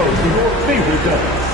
coast with your favorite ducks.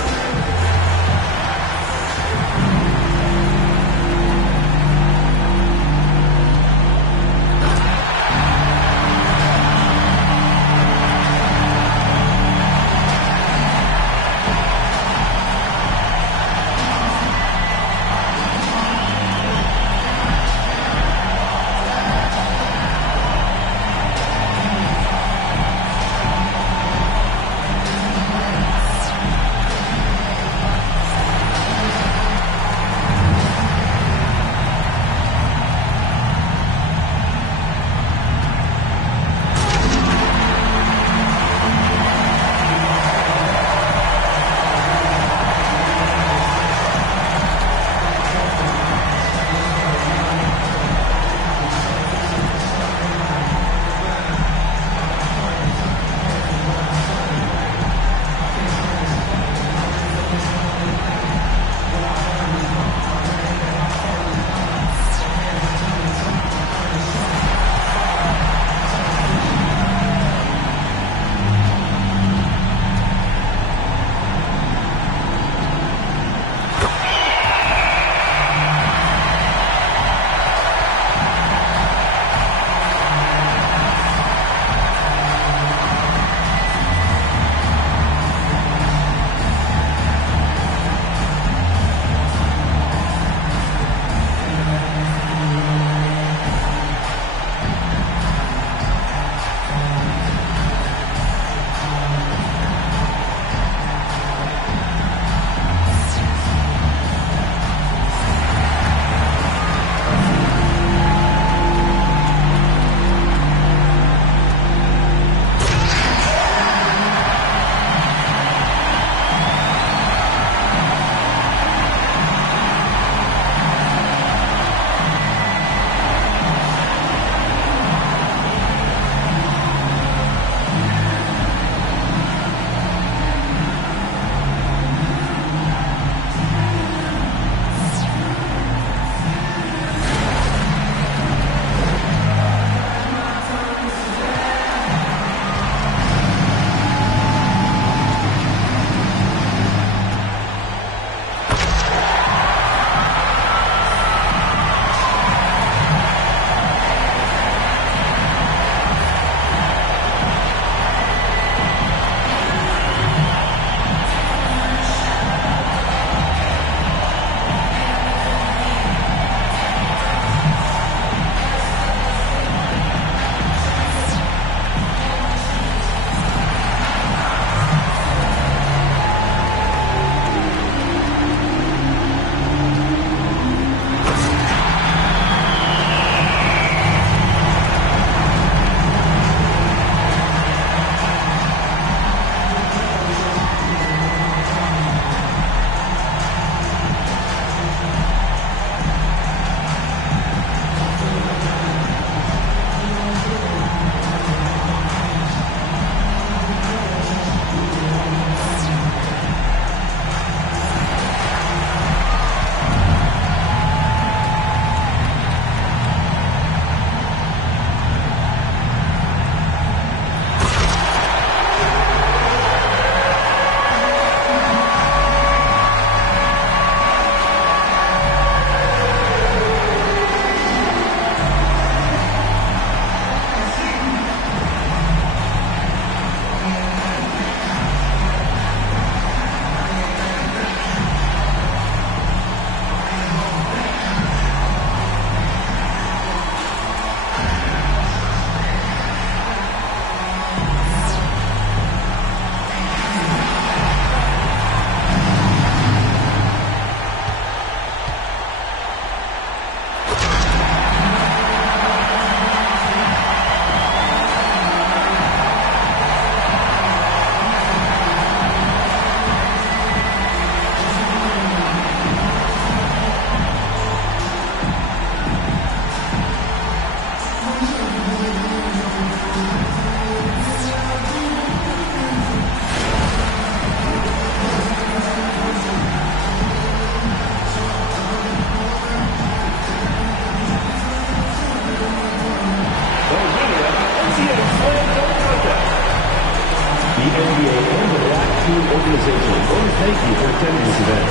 team organization want to thank you for attending today.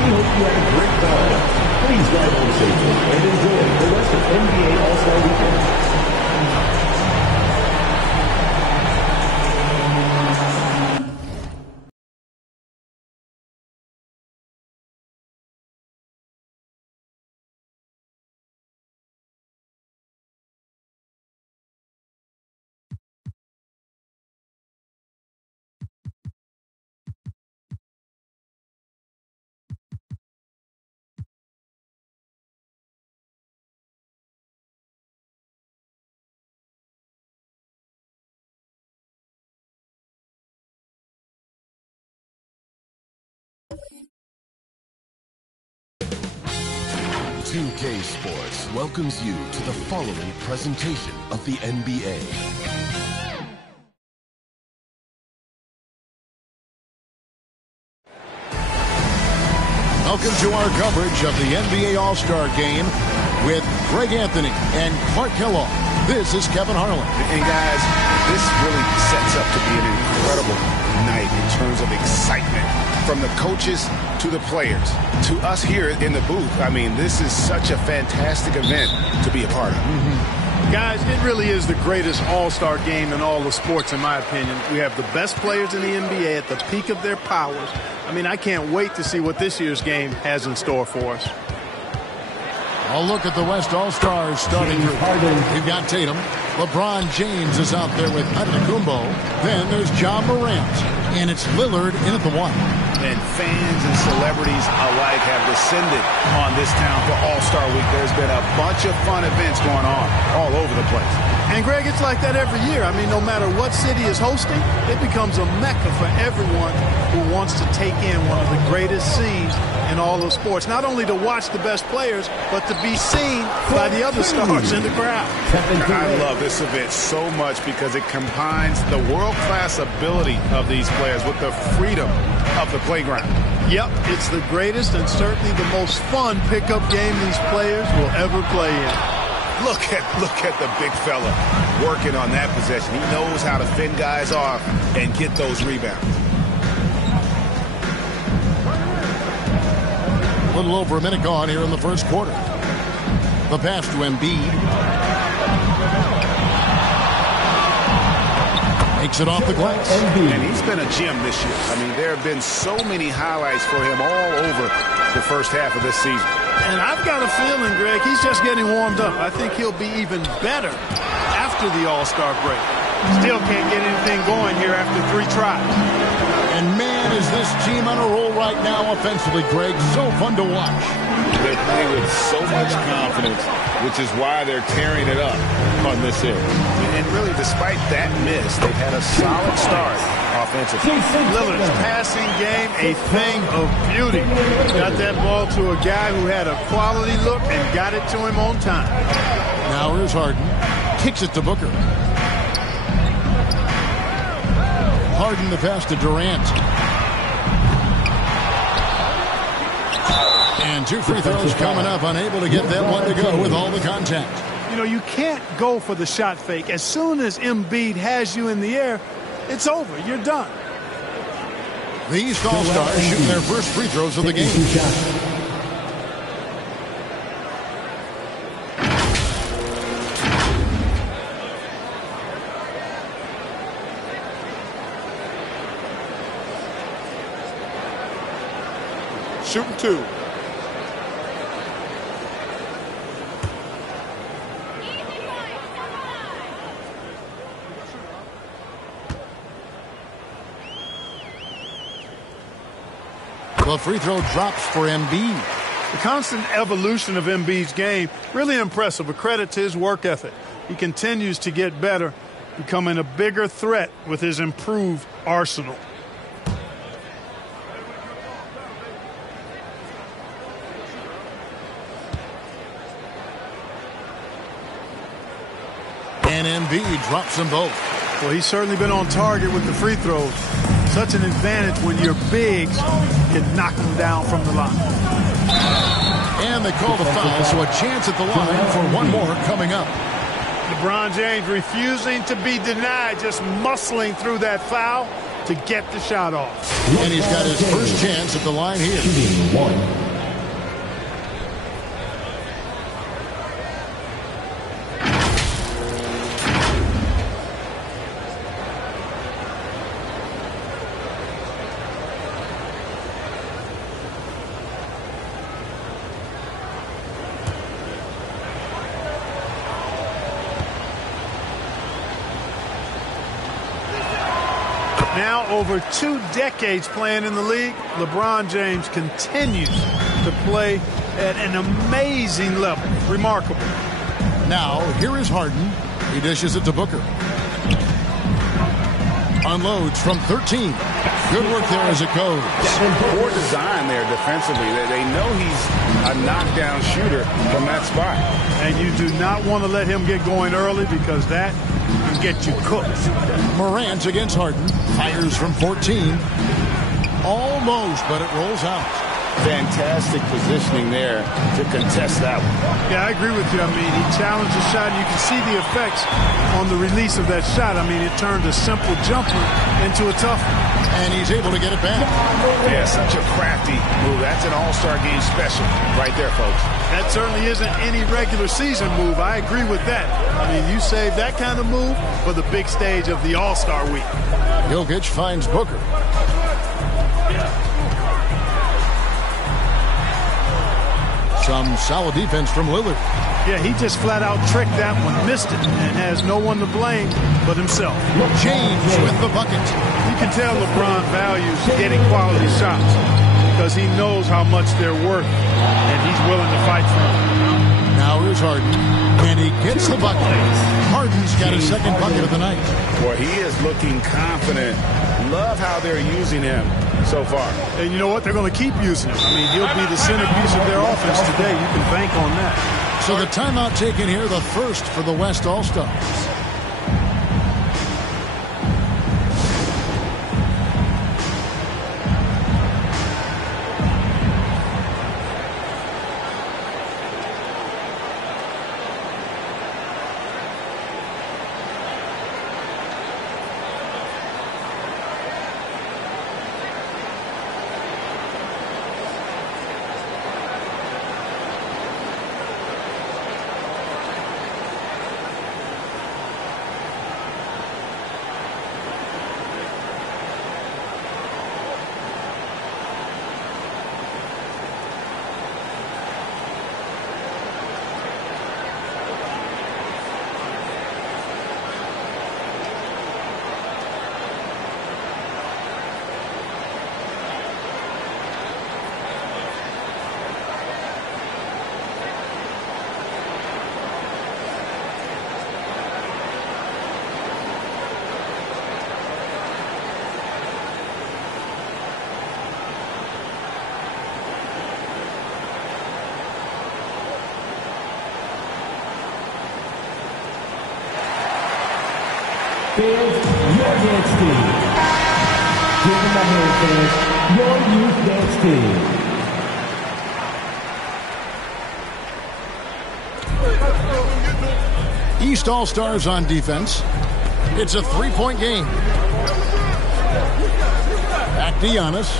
We hope you had a great time. Please drive home safely and enjoy the rest of NBA All-Star Weekend. 2K Sports welcomes you to the following presentation of the NBA. Welcome to our coverage of the NBA All-Star Game with Greg Anthony and Clark Kellogg. This is Kevin Harlan. And guys, this really sets up to be an incredible night in terms of excitement from the coaches to the players to us here in the booth. I mean, this is such a fantastic event to be a part of. Guys, it really is the greatest all-star game in all the sports, in my opinion. We have the best players in the NBA at the peak of their powers. I mean, I can't wait to see what this year's game has in store for us. I'll look at the West All-Stars starting group. We've got Tatum. LeBron James is out there with Antetokounmpo. Then there's Ja Morant. And it's Lillard in at the one. And fans and celebrities alike have descended on this town for All-Star Week. There's been a bunch of fun events going on all over the place. And, Greg, it's like that every year. I mean, no matter what city is hosting, it becomes a mecca for everyone who wants to take in one of the greatest scenes in all of sports. Not only to watch the best players, but to be seen by the other stars in the crowd. I love this event so much because it combines the world-class ability of these players with the freedom of the playground. Yep, it's the greatest and certainly the most fun pickup game these players will ever play in. Look at the big fella working on that possession. He knows how to fend guys off and get those rebounds. A little over a minute gone here in the first quarter. The pass to Embiid. Makes it off the glass. And he's been a gem this year. I mean, there have been so many highlights for him all over the first half of this season. And I've got a feeling, Greg, he's just getting warmed up. I think he'll be even better after the All-Star break. Still can't get anything going here after 3 tries. And man, is this team on a roll right now offensively, Greg. So fun to watch. They play with so much confidence, which is why they're tearing it up on this end. And really, despite that miss, they've had a solid start offensively. Lillard's passing game, a thing of beauty. Got that ball to a guy who had a quality look and got it to him on time. Now here's Harden. Kicks it to Booker. Harden the pass to Durant. And 2 free throws coming up, unable to get that one to go with all the contact. You know, you can't go for the shot fake. As soon as Embiid has you in the air, it's over. You're done. The East All-Stars shooting their first free throws of the game. Shooting 2. The free throw drops for Embiid. The constant evolution of Embiid's game, really impressive. A credit to his work ethic. He continues to get better, becoming a bigger threat with his improved arsenal. And Embiid drops them both. Well, he's certainly been on target with the free throws. Such an advantage when your bigs can knock them down from the line. And they call the foul, so a chance at the line for one more coming up. LeBron James refusing to be denied, just muscling through that foul to get the shot off. And he's got his first chance at the line here. Shooting one. Now over 2 decades playing in the league, LeBron James continues to play at an amazing level. Remarkable. Now, here is Harden. He dishes it to Booker. Unloads from 13. Good work there as it goes. Poor design there defensively. They know he's a knockdown shooter from that spot. And you do not want to let him get going early because that can get you cooked. Morant against Harden. Fires from 14. Almost, but it rolls out. Fantastic positioning there to contest that one. Yeah, I agree with you. I mean, he challenged the shot, and you can see the effects on the release of that shot. I mean, it turned a simple jumper into a tough one. And he's able to get it back. Yeah, such a crafty move. That's an all-star game special right there, folks. That certainly isn't any regular season move. I agree with that. I mean, you save that kind of move for the big stage of the All-Star week. Jokic finds Booker. Some solid defense from Lillard. Yeah, he just flat out tricked that one, missed it, and has no one to blame but himself. James with the bucket. You can tell LeBron values getting quality shots because he knows how much they're worth, and he's willing to fight for them. Now here's Harden, and he gets the bucket. Harden's got his second bucket of the night. Boy, he is looking confident. Love how they're using him so far. And you know what? They're going to keep using him. I mean, he'll be the centerpiece of their offense today. You can bank on that. So the timeout taken here, the first for the West All-Stars. Fans, your dance team. Give them a hand, fans. Your youth dance team. East All-Stars on defense. It's a three-point game. Back to Giannis.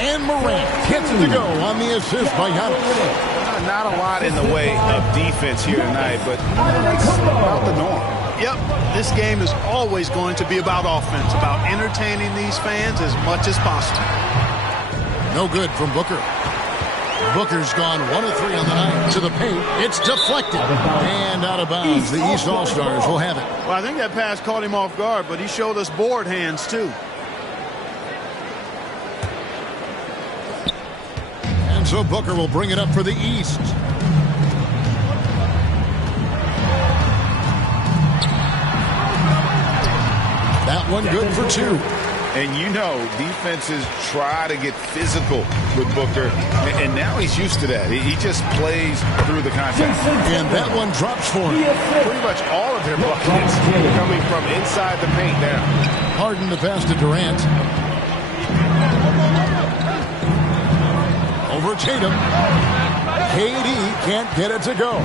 And Morant gets it to go on the assist by Giannis. Not a lot in the way of defense here tonight, but it's about the norm. Yep, this game is always going to be about offense, about entertaining these fans as much as possible. No good from Booker. Booker's gone 1 of 3 on the night. To the paint, it's deflected. And out of bounds, the East All-Stars will have it. Well, I think that pass caught him off guard, but he showed us board hands, too. And so Booker will bring it up for the East. That one good for 2. And you know, defenses try to get physical with Booker, and now he's used to that. He just plays through the contact. And that one drops for him. Pretty much all of their buckets coming from inside the paint now. Harden the pass to Durant. Over Tatum. KD can't get it to go.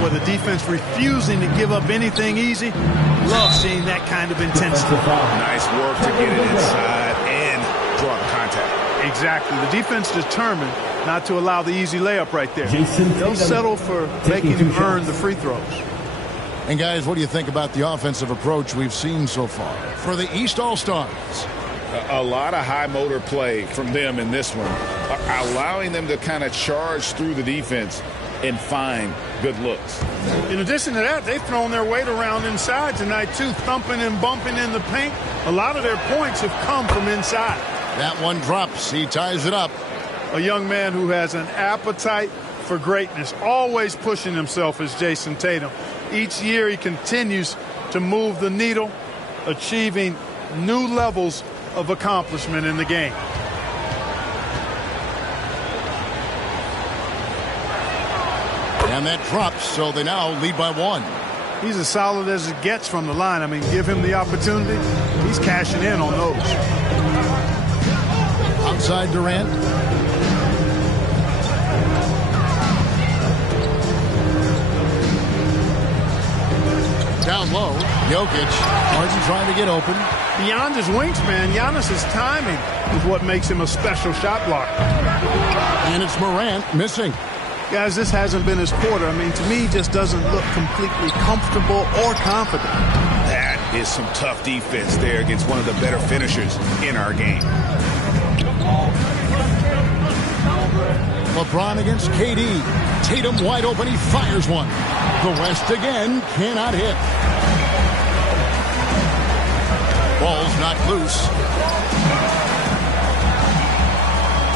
where the defense refusing to give up anything easy. Love seeing that kind of intensity. Nice work to get it inside and draw the contact. Exactly. The defense determined not to allow the easy layup right there. They'll settle for making him earn the free throws. And guys, what do you think about the offensive approach we've seen so far for the East All-Stars? A lot of high motor play from them in this one, allowing them to kind of charge through the defense and find good looks. In addition to that, they've thrown their weight around inside tonight too, thumping and bumping in the paint. A lot of their points have come from inside. That one drops. He ties it up. A young man who has an appetite for greatness, always pushing himself, is Jason Tatum. Each year he continues to move the needle, achieving new levels of accomplishment in the game. And that drops, so they now lead by 1. He's as solid as it gets from the line. I mean, give him the opportunity. He's cashing in on those. Outside Durant. Down low, Jokic. Harden trying to get open. Beyond his wingspan, Giannis's timing is what makes him a special shot blocker. And it's Morant missing. Guys, this hasn't been his quarter. I mean, to me, he just doesn't look completely comfortable or confident. That is some tough defense there against one of the better finishers in our game. LeBron against KD. Tatum wide open. He fires one. The West again cannot hit. Ball's not loose.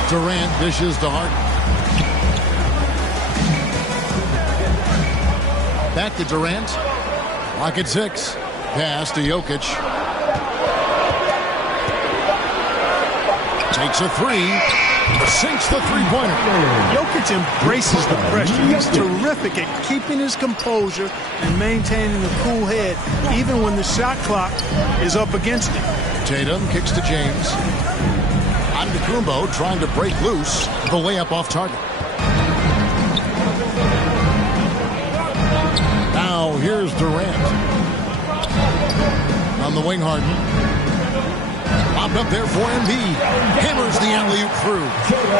Durant dishes to Harden. Back to Durant. Clock at 6. Pass to Jokic. Takes a 3. Sinks the three-pointer. Jokic embraces the pressure. He's terrific at keeping his composure and maintaining a cool head even when the shot clock is up against him. Tatum kicks to James. Antetokounmpo trying to break loose. The layup off target. Now here's Durant. On the wing, Harden. Popped up there for Embiid. Hammers the alley-oop through.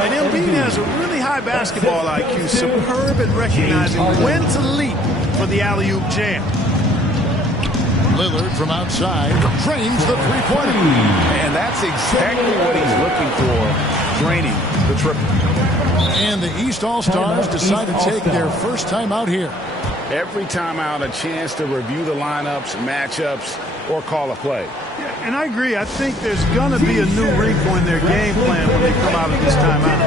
And Embiid has a really high basketball IQ. Superb at recognizing when to leap for the alley-oop jam. Lillard from outside drains the three-pointer. And that's exactly what he's looking for, draining the triple. And the East All-Stars decide to take their first time out here. Every time out, a chance to review the lineups, matchups, or call a play. Yeah, and I agree. I think there's going to be a new wrinkle in their game plan when they come out of this timeout.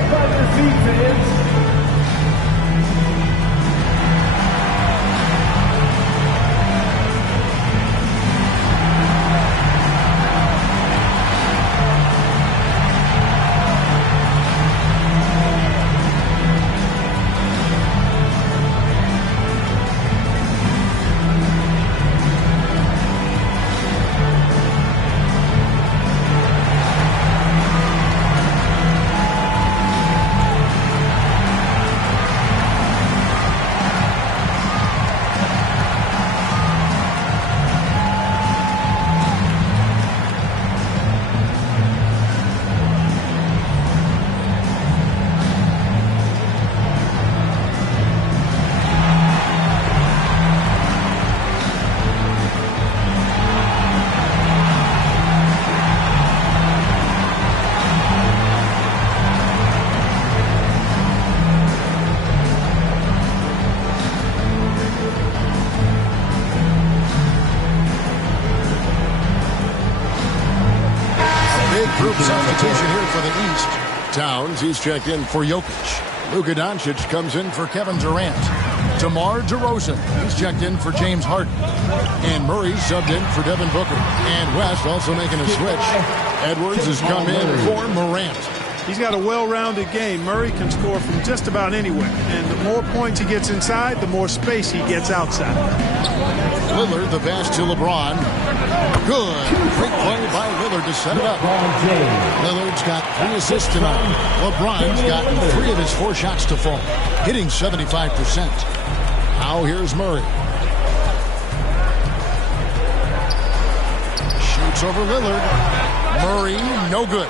Substitution here for the East. Towns, he's checked in for Jokic. Luka Doncic comes in for Kevin Durant. DeMar DeRozan, he's checked in for James Harden. And Murray subbed in for Devin Booker. And West also making a switch. Edwards has come in for Morant. He's got a well-rounded game. Murray can score from just about anywhere. And the more points he gets inside, the more space he gets outside. Lillard, the pass to LeBron. Good. Great play by Lillard to set it up. Lillard's got 3 assists tonight. LeBron's gotten 3 of his 4 shots to fall, hitting 75%. Now here's Murray. Shoots over Lillard. Murray, no good.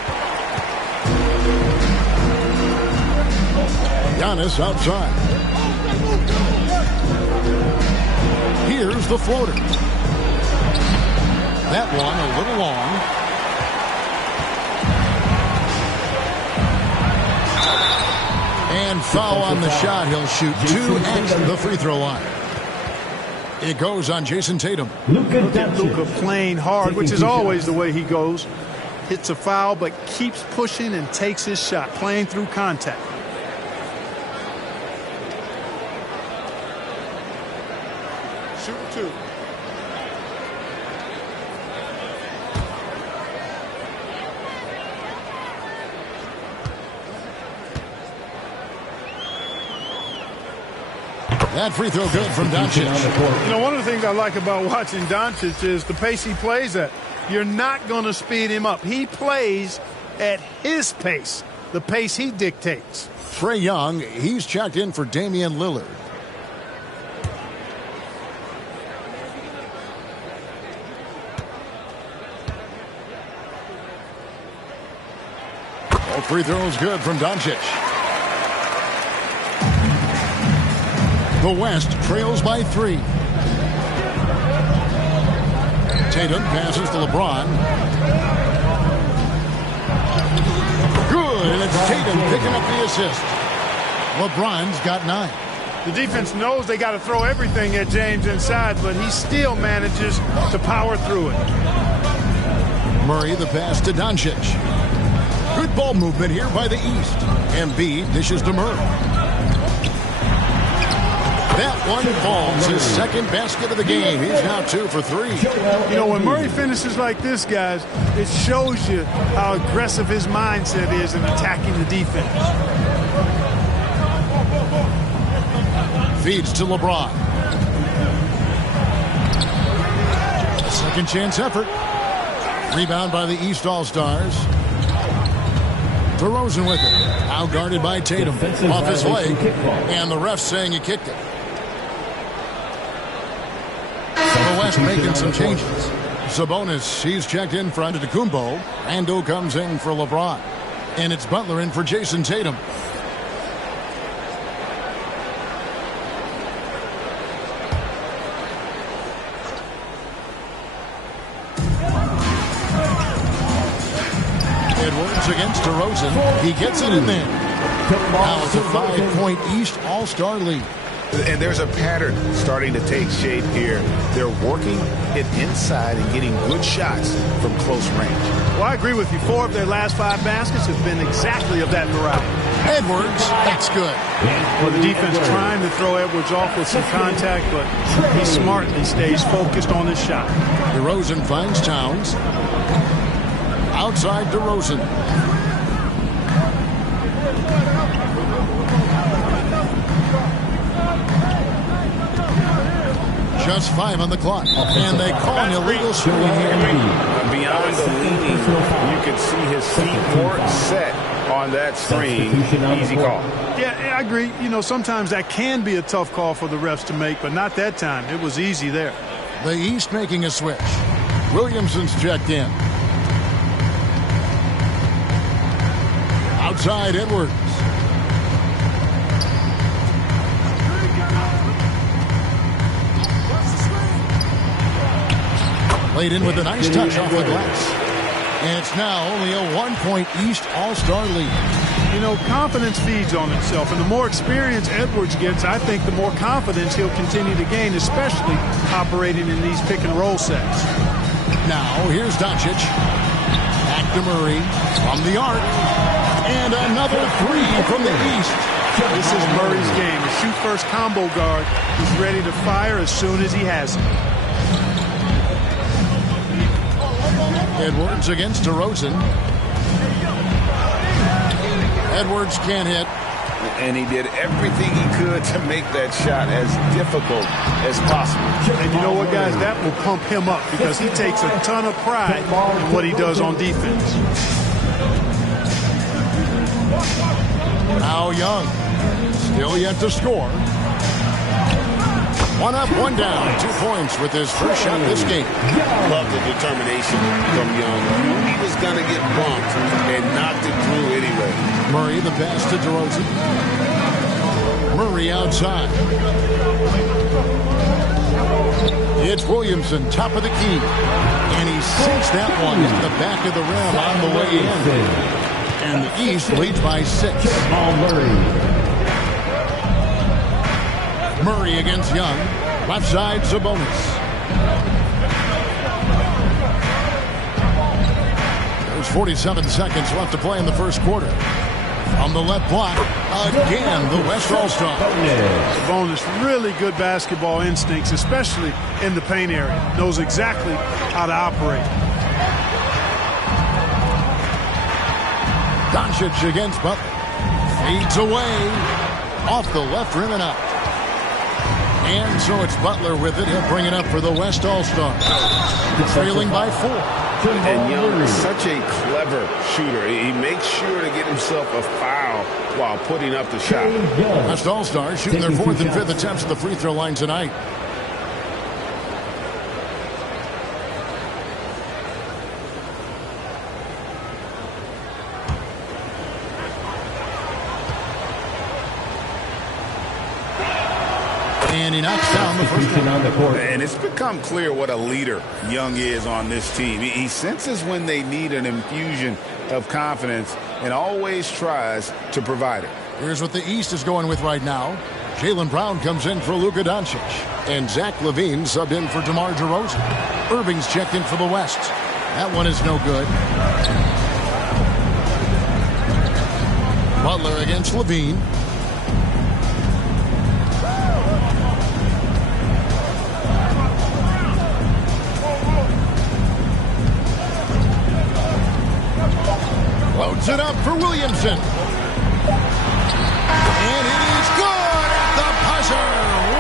Giannis outside. Here's the floater. That one a little long. And foul on the shot. He'll shoot 2 at the free throw line. It goes on Jason Tatum. Look at Luka playing hard, which is always the way he goes. Hits a foul, but keeps pushing and takes his shot, playing through contact. Shoot 2. That free throw good from Doncic. You know, one of the things I like about watching Doncic is the pace he plays at. You're not going to speed him up. He plays at his pace, the pace he dictates. Trae Young, he's checked in for Damian Lillard. All free throws good from Doncic. The West trails by 3. Tatum passes to LeBron. Good, and it's Tatum picking up the assist. LeBron's got 9. The defense knows they got to throw everything at James inside, but he still manages to power through it. Murray the pass to Doncic. Good ball movement here by the East. Embiid dishes to Murray. That one falls, his second basket of the game. He's now 2 for 3. You know, when Murray finishes like this, guys, it shows you how aggressive his mindset is in attacking the defense. Feeds to LeBron. Second chance effort. Rebound by the East All-Stars. DeRozan with it. Now guarded by Tatum. Off his leg. And the ref saying he kicked it. The West making some changes. Sabonis, he's checked in for Antetokounmpo. Randle comes in for LeBron. And it's Butler in for Jason Tatum. Edwards against DeRozan. He gets it in there. Now it's a 5-point East All-Star lead. And there's a pattern starting to take shape here. They're working it inside and getting good shots from close range. Well, I agree with you. 4 of their last 5 baskets have been exactly of that variety. Edwards, that's good. Well, the defense trying to throw Edwards off with some contact, but he smartly stays focused on his shot. DeRozan finds Towns. Outside DeRozan. Just 5 on the clock. And they call an illegal screen here. Beyond the leaning, you can see his feet more set on that screen. Easy call. Yeah, I agree. You know, sometimes that can be a tough call for the refs to make, but not that time. It was easy there. The East making a switch. Williamson's checked in. Outside Edwards. Laid in with a nice touch off the glass. And it's now only a 1-point East All-Star lead. You know, confidence feeds on itself, and the more experience Edwards gets, I think the more confidence he'll continue to gain, especially operating in these pick-and-roll sets. Now, here's Doncic. Back to Murray from the arc. And another 3 from the East. This is Murray's game. A shoot-first combo guard. He's ready to fire as soon as he has it. Edwards against DeRozan. Edwards can't hit. And he did everything he could to make that shot as difficult as possible. And you know what, guys? That will pump him up because he takes a ton of pride in what he does on defense. Now Young. Still yet to score. One up, one down. 2 points with his first shot this game. Love the determination from Young. Knew he was going to get bumped and knocked it through anyway. Murray the pass to DeRozan. Murray outside. It's Williamson, top of the key. And he sinks that one into the back of the rim on the way in. And the East leads by 6. Murray against Young. Left side, Sabonis. There's 47 seconds left to play in the first quarter. On the left block, again, the West All-Star. Sabonis, really good basketball instincts, especially in the paint area. Knows exactly how to operate. Doncic against Butler. Fades away. Off the left rim and up. And so it's Butler with it. He'll bring it up for the West All-Star. Trailing by 4. And Young is such a clever shooter. He makes sure to get himself a foul while putting up the shot. West All-Stars shooting their 4th and 5th attempts at the free throw line tonight. And he knocks down the first one on the court. And it's become clear what a leader Young is on this team. He senses when they need an infusion of confidence and always tries to provide it. Here's what the East is going with right now. Jaylen Brown comes in for Luka Doncic. And Zach LaVine subbed in for DeMar DeRozan. Irving's checked in for the West. That one is no good. Butler against LaVine. Loads it up for Williamson. And it is good at the buzzer.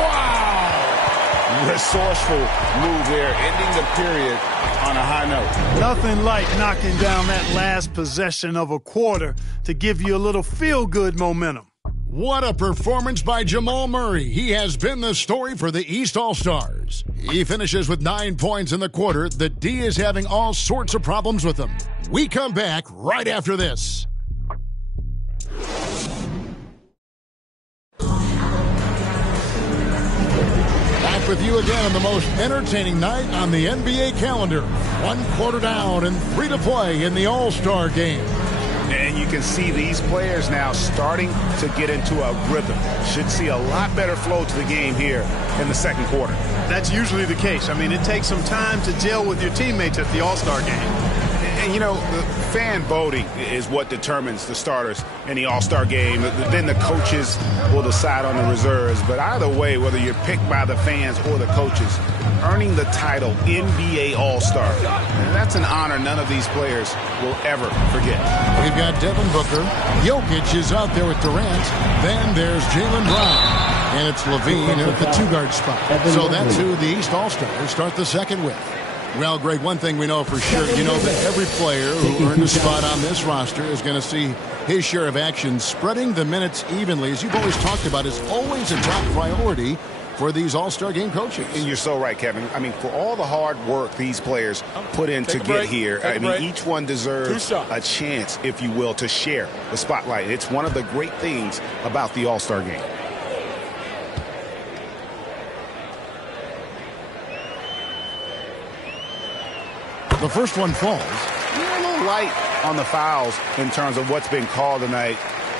Wow. Resourceful move there, ending the period on a high note. Nothing like knocking down that last possession of a quarter to give you a little feel-good momentum. What a performance by Jamal Murray. He has been the story for the East All-Stars. He finishes with 9 points in the quarter. The D is having all sorts of problems with him. We come back right after this. Back with you again on the most entertaining night on the NBA calendar. 1 quarter down and 3 to play in the All-Star game. And you can see these players now starting to get into a rhythm. Should see a lot better flow to the game here in the second quarter. That's usually the case. I mean, it takes some time to gel with your teammates at the All-Star game. And, you know, the fan voting is what determines the starters in the All-Star game. Then the coaches will decide on the reserves. But either way, whether you're picked by the fans or the coaches, earning the title NBA All-Star, and that's an honor none of these players will ever forget. We've got Devin Booker. Jokic is out there with Durant. Then there's Jaylen Brown. And it's LaVine at the 2-guard spot. So that's who the East All-Stars start the second with. Well, Greg, one thing we know for sure, you know that every player who earned a spot on this roster is going to see his share of action. Spreading the minutes evenly, as you've always talked about, is always a top priority for these All-Star game coaches. And you're so right, Kevin. I mean, for all the hard work these players put in to get here, I mean, each one deserves a chance, if you will, to share the spotlight. It's one of the great things about the All-Star game. The first one falls. You're a little light on the fouls in terms of what's been called tonight,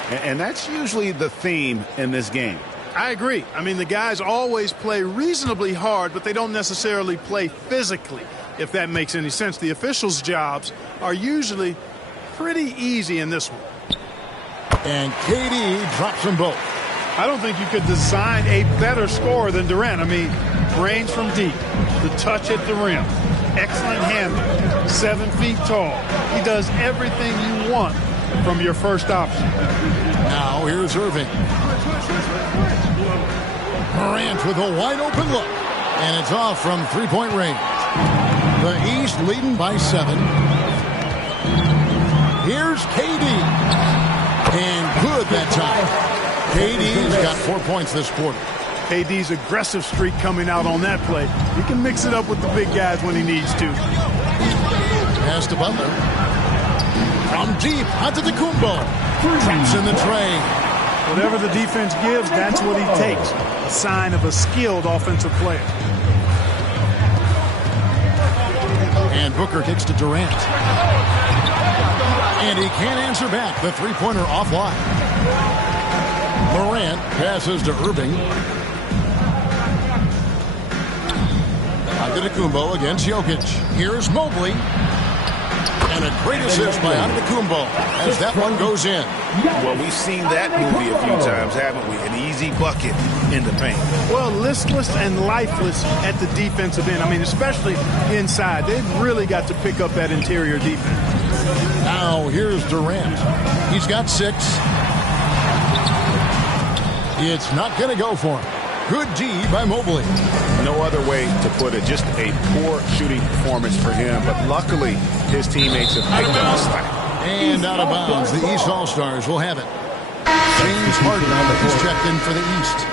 and that's usually the theme in this game. I agree. I mean, the guys always play reasonably hard, but they don't necessarily play physically, if that makes any sense. The officials' jobs are usually pretty easy in this one. And KD drops them both. I don't think you could design a better scorer than Durant. I mean, range from deep, the touch at the rim, excellent handle, 7 feet tall. He does everything you want from your first option. Now here's Irving. Morant with a wide open look. And it's off from 3-point range. The East leading by 7. Here's KD. And good that time. KD's got 4 points this quarter. KD's aggressive streak coming out on that play. He can mix it up with the big guys when he needs to. Pass to Butler. From deep, Antetokounmpo. Traps in the tray. Whatever the defense gives, that's what he takes. A sign of a skilled offensive player. And Booker kicks to Durant. And he can't answer back. The three-pointer offline. Morant passes to Irving. Antetokounmpo against Jokic. Here's Mobley. And a great assist by Antetokounmpo as that one goes in. Well, we've seen that movie a few times, haven't we? An easy bucket in the paint. Well, listless and lifeless at the defensive end. I mean, especially inside. They've really got to pick up that interior defense. Now, here's Durant. He's got 6. It's not going to go for him. Good D by Mobley. No other way to put it. Just a poor shooting performance for him. But luckily, his teammates have picked up the slack. And out of bounds, the East All-Stars will have it. James Harden is checked in for the East.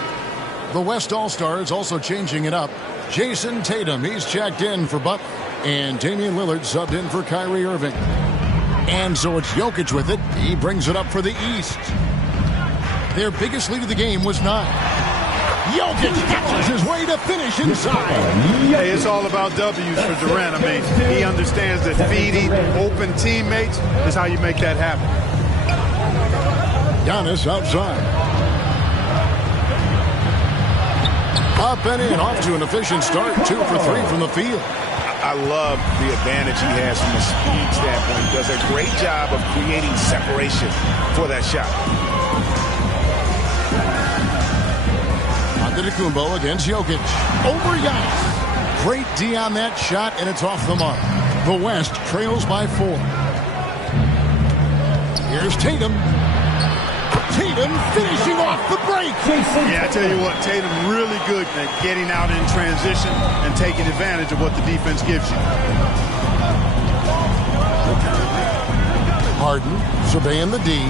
The West All-Stars also changing it up. Jason Tatum, he's checked in for Butler. And Damian Lillard subbed in for Kyrie Irving. And so it's Jokic with it. He brings it up for the East. Their biggest lead of the game was 9. Jokic catches his way to finish inside. Hey, it's all about W's for Durant. I mean, he understands that feeding open teammates is how you make that happen. Giannis outside. Up and in, off to an efficient start. 2 for 3 from the field. I love the advantage he has from a speed standpoint. He does a great job of creating separation for that shot. Antetokounmpo against Jokic. Over Giannis. Great D on that shot, and it's off the mark. The West trails by 4. Here's Tatum. Tatum finishing off the break. Yeah, I tell you what, Tatum really good at getting out in transition and taking advantage of what the defense gives you. Harden surveying the D.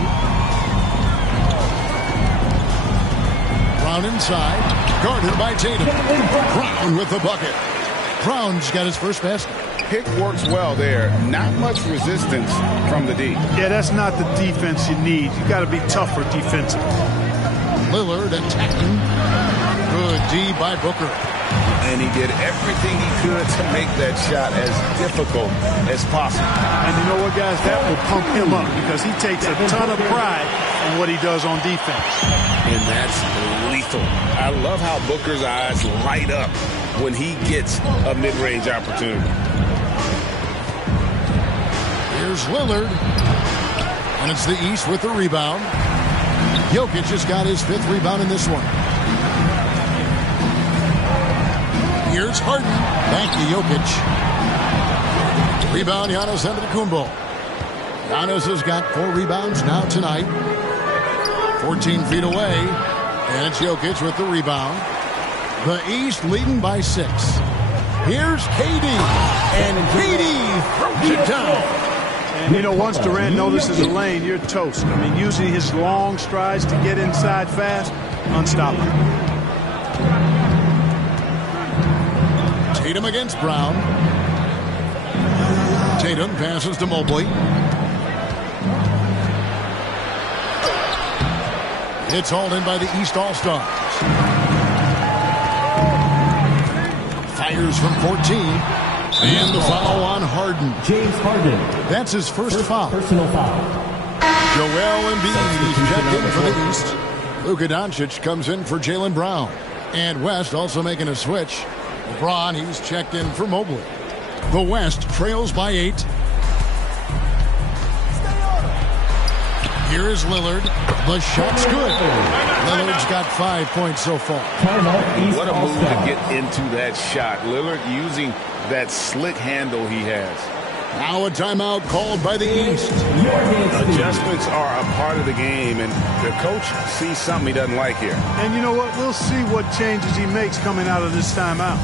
Brown inside, guarded by Tatum. Brown with the bucket. Brown's got his first basket. Pick works well there. Not much resistance from the D. Yeah, that's not the defense you need. You got to be tougher defensively. Lillard attacking. Good D by Booker. And he did everything he could to make that shot as difficult as possible. And you know what, guys? That will pump him up because he takes a ton of pride in what he does on defense. And that's lethal. I love how Booker's eyes light up when he gets a mid-range opportunity. Here's Lillard. And it's the East with the rebound. Jokic has got his 5th rebound in this one. Here's Harden. Back to Jokic. Rebound, Giannis Antetokounmpo. Giannis has got 4 rebounds now tonight. 14 feet away. And it's Jokic with the rebound. The East leading by 6. Here's KD. And KD throws it down. And, you know, once Durant notices a lane, you're toast. I mean, using his long strides to get inside fast, unstoppable. Tatum against Brown. Tatum passes to Mobley. It's hauled in by the East All-Stars. Fires from 14. And the foul on Harden. James Harden. That's his first foul. Personal foul. Joel Embiid is checked in for the East. Luka Doncic comes in for Jaylen Brown. And West also making a switch. LeBron, he's checked in for Mobley. The West trails by 8. Here is Lillard. The shot's good. Lillard's got 5 points so far. What a move to get into that shot. Lillard using that slick handle he has. Now a timeout called by the East. Adjustments are a part of the game, and the coach sees something he doesn't like here. And you know what? We'll see what changes he makes coming out of this timeout.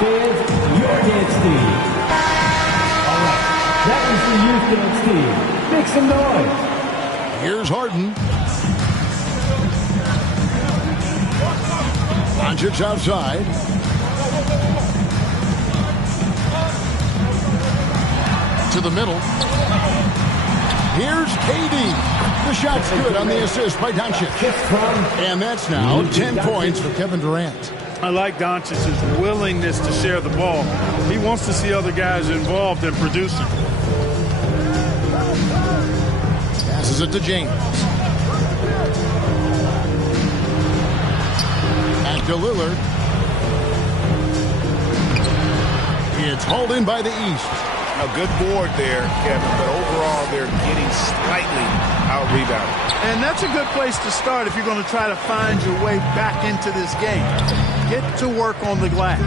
Fans, your dance team. All right, that was the youth dance team. Make some noise. Here's Harden. Doncic outside. To the middle. Here's KD. The shot's good on the assist by Doncic. And that's now 10 points for Kevin Durant. I like Doncic's willingness to share the ball. He wants to see other guys involved in producing. Passes it to James. Back to Lillard. It's hauled in by the East. A good board there, Kevin, but overall they're getting slightly out-rebounded. And that's a good place to start if you're going to try to find your way back into this game. Get to work on the glass.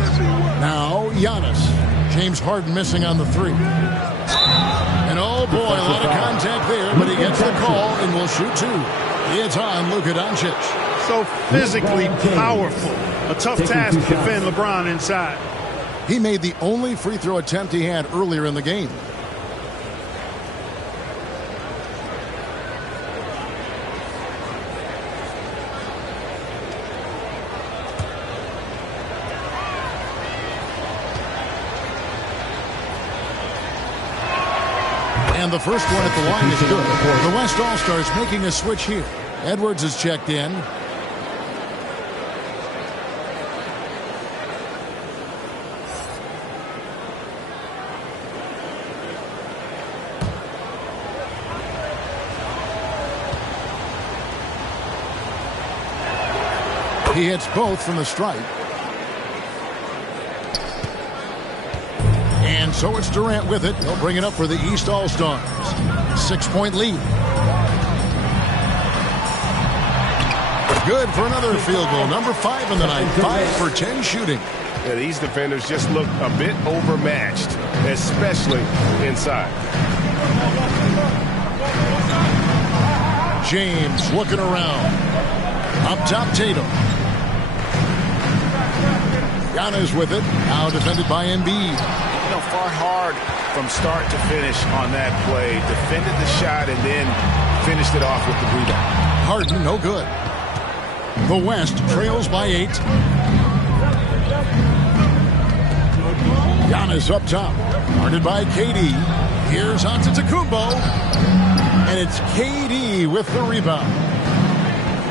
Now, Giannis. James Harden missing on the three. And oh boy, a lot of contact there, but he gets the call and will shoot two. It's on Luka Doncic. So physically powerful. A tough task to defend LeBron inside. He made the only free throw attempt he had earlier in the game. And the first one at the line is good. The West All-Stars making a switch here. Edwards is checked in. He hits both from the stripe. And so it's Durant with it. He'll bring it up for the East All-Stars. 6-point lead. Good for another field goal. Number 5 in the night. 5 for 10 shooting. Yeah, these defenders just look a bit overmatched, especially inside. James looking around. Up top, Tatum. Giannis with it. Now defended by Embiid. You know, fought hard from start to finish on that play. Defended the shot and then finished it off with the rebound. Harden, no good. The West trails by 8. Giannis up top. Guarded by KD. Here's Antetokounmpo. And it's KD with the rebound.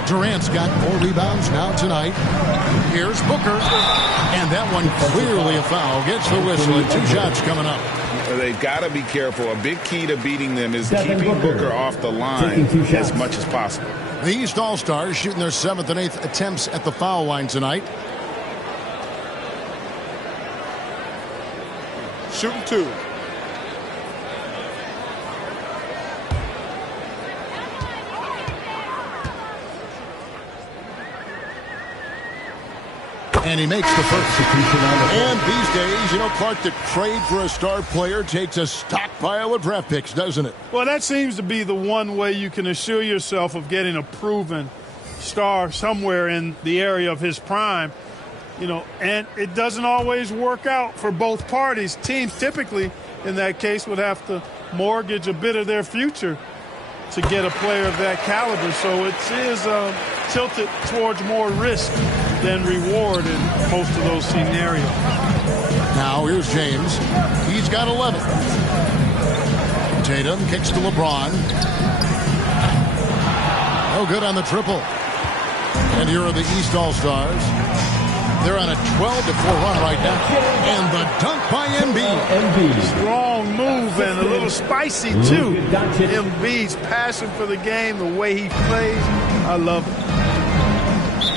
Durant's got 4 rebounds now tonight. Here's Booker. And that one clearly a foul. Gets the whistle and 2 shots coming up. They've got to be careful. A big key to beating them is keeping Booker off the line as much as possible. The East All-Stars shooting their 7th and 8th attempts at the foul line tonight. Shooting 2. And he makes the first. And these days, you know, Clark, the trade for a star player takes a stockpile of draft picks, doesn't it? Well, that seems to be the one way you can assure yourself of getting a proven star somewhere in the area of his prime. You know, and it doesn't always work out for both parties. Teams typically, in that case, would have to mortgage a bit of their future to get a player of that caliber. So it is tilted towards more risk than reward in most of those scenarios. Now here's James. He's got 11. Tatum kicks to LeBron. No good on the triple. And here are the East All-Stars. They're on a 12-4 run right now. And the dunk by Embiid. Strong move and a little spicy, too. Embiid's passion for the game, the way he plays, I love it.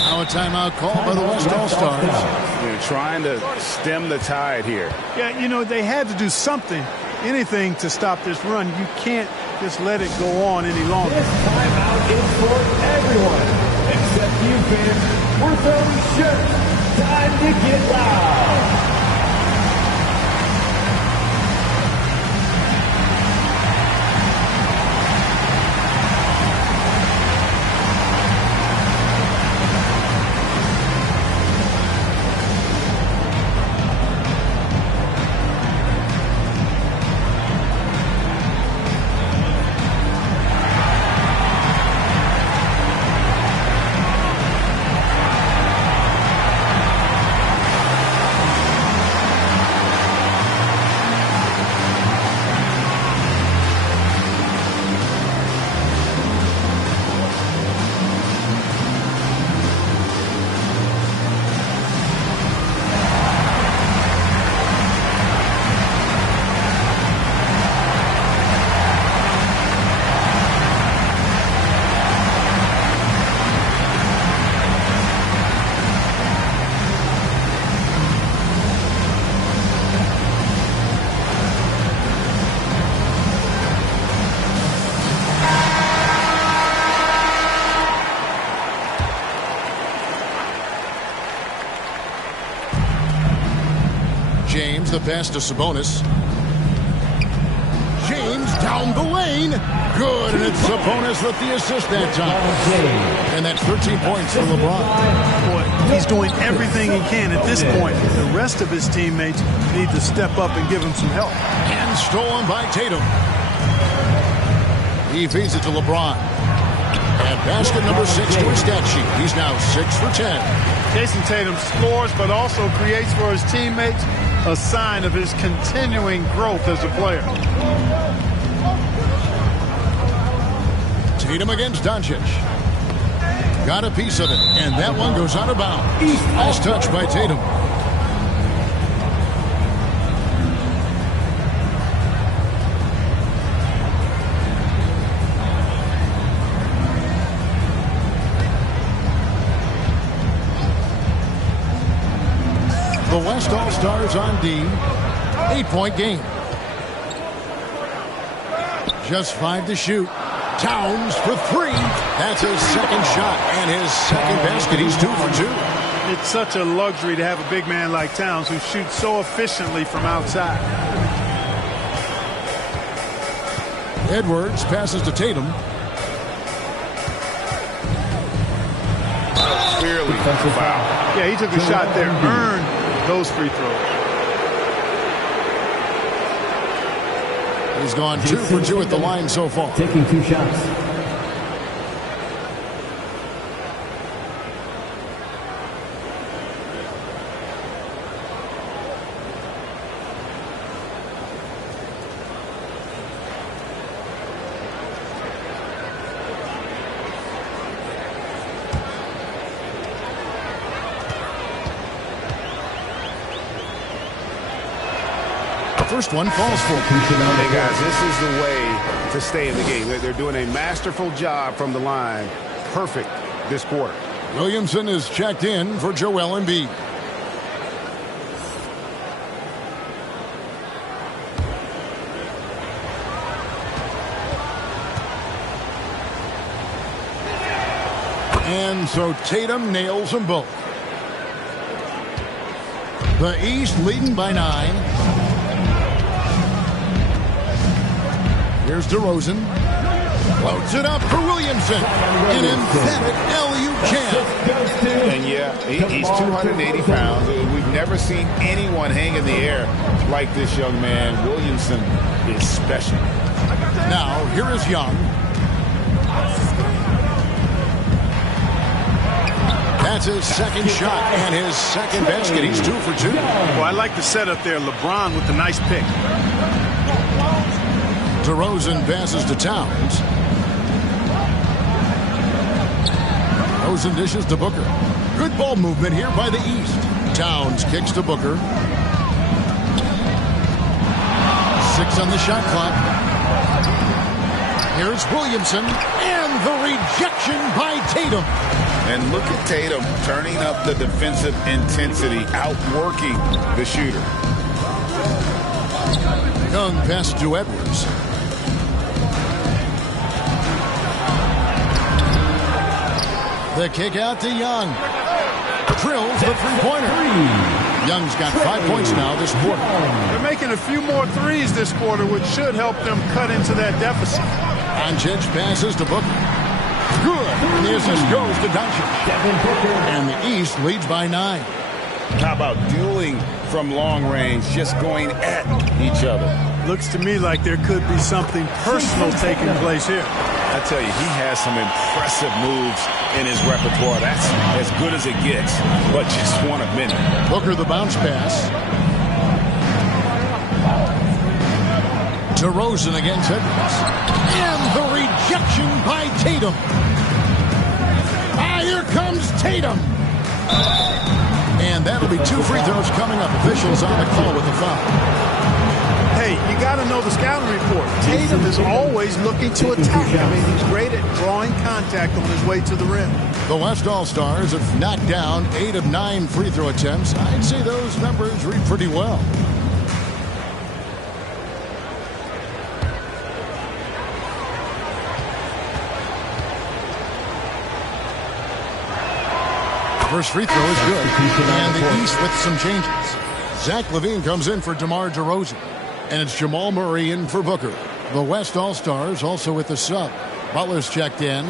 Now a timeout called by the West All-Stars. They're trying to stem the tide here. Yeah, you know, they had to do something, anything to stop this run. You can't just let it go on any longer. This timeout is for everyone, except you fans. We're throwing shirts. Time to get loud. James, the pass to Sabonis. James down the lane. Good, and it's Sabonis with the assist that time. And that's 13 points for LeBron. Boy, he's doing everything he can at this point. The rest of his teammates need to step up and give him some help. And stolen by Tatum. He feeds it to LeBron. And basket number 6 to his stat sheet. He's now 6 for 10. Jason Tatum scores, but also creates for his teammates a sign of his continuing growth as a player. Tatum against Doncic. Got a piece of it, and that one goes out of bounds. Nice touch by Tatum. The West All-Stars on D. 8-point game. Just 5 to shoot. Towns for 3. That's his second shot and his second basket. He's 2 for 2. It's such a luxury to have a big man like Towns who shoots so efficiently from outside. Edwards passes to Tatum. Clearly foul. Yeah, he took a shot there, earned those free throws. He's gone 2 for 2 at the line so far. Taking 2 shots. First one falls for. Hey, guys, this is the way to stay in the game. They're doing a masterful job from the line. Perfect this quarter. Williamson is checked in for Joel Embiid. And so Tatum nails them both. The East leading by 9. Here's DeRozan. Loads it up for Williamson. An emphatic LU jam. And yeah, he's 280 pounds. We've never seen anyone hang in the air like this young man. Williamson is special. Now, here is Young. That's his second shot and his second basket. He's 2 for 2. Well, I like the setup there. LeBron with the nice pick. DeRozan passes to Towns. DeRozan dishes to Booker. Good ball movement here by the East. Towns kicks to Booker. 6 on the shot clock. Here's Williamson. And the rejection by Tatum. And look at Tatum turning up the defensive intensity, outworking the shooter. Young passes to Edwards. The kick out to Young. Drills the three-pointer. Young's got 5 points now this quarter. They're making a few more threes this quarter, which should help them cut into that deficit. Doncic passes to Booker. Good. And the assist goes to Doncic. And the East leads by 9. How about dueling from long range, just going at each other? Looks to me like there could be something personal taking place here. I tell you, he has some impressive moves in his repertoire. That's as good as it gets, but just one of many. Booker the bounce pass. DeRozan against Edwards. And the rejection by Tatum. Ah, here comes Tatum. And that'll be 2 free throws coming up. Officials on the call with the foul. Hey, you got to know the scouting report. Tatum is always looking to attack. I mean, he's great at drawing contact on his way to the rim. The West All-Stars have knocked down 8 of 9 free throw attempts. I'd say those numbers read pretty well. First free throw is good. And the East with some changes. Zach LaVine comes in for DeMar DeRozan. And it's Jamal Murray in for Booker. The West All-Stars also with the sub. Butler's checked in.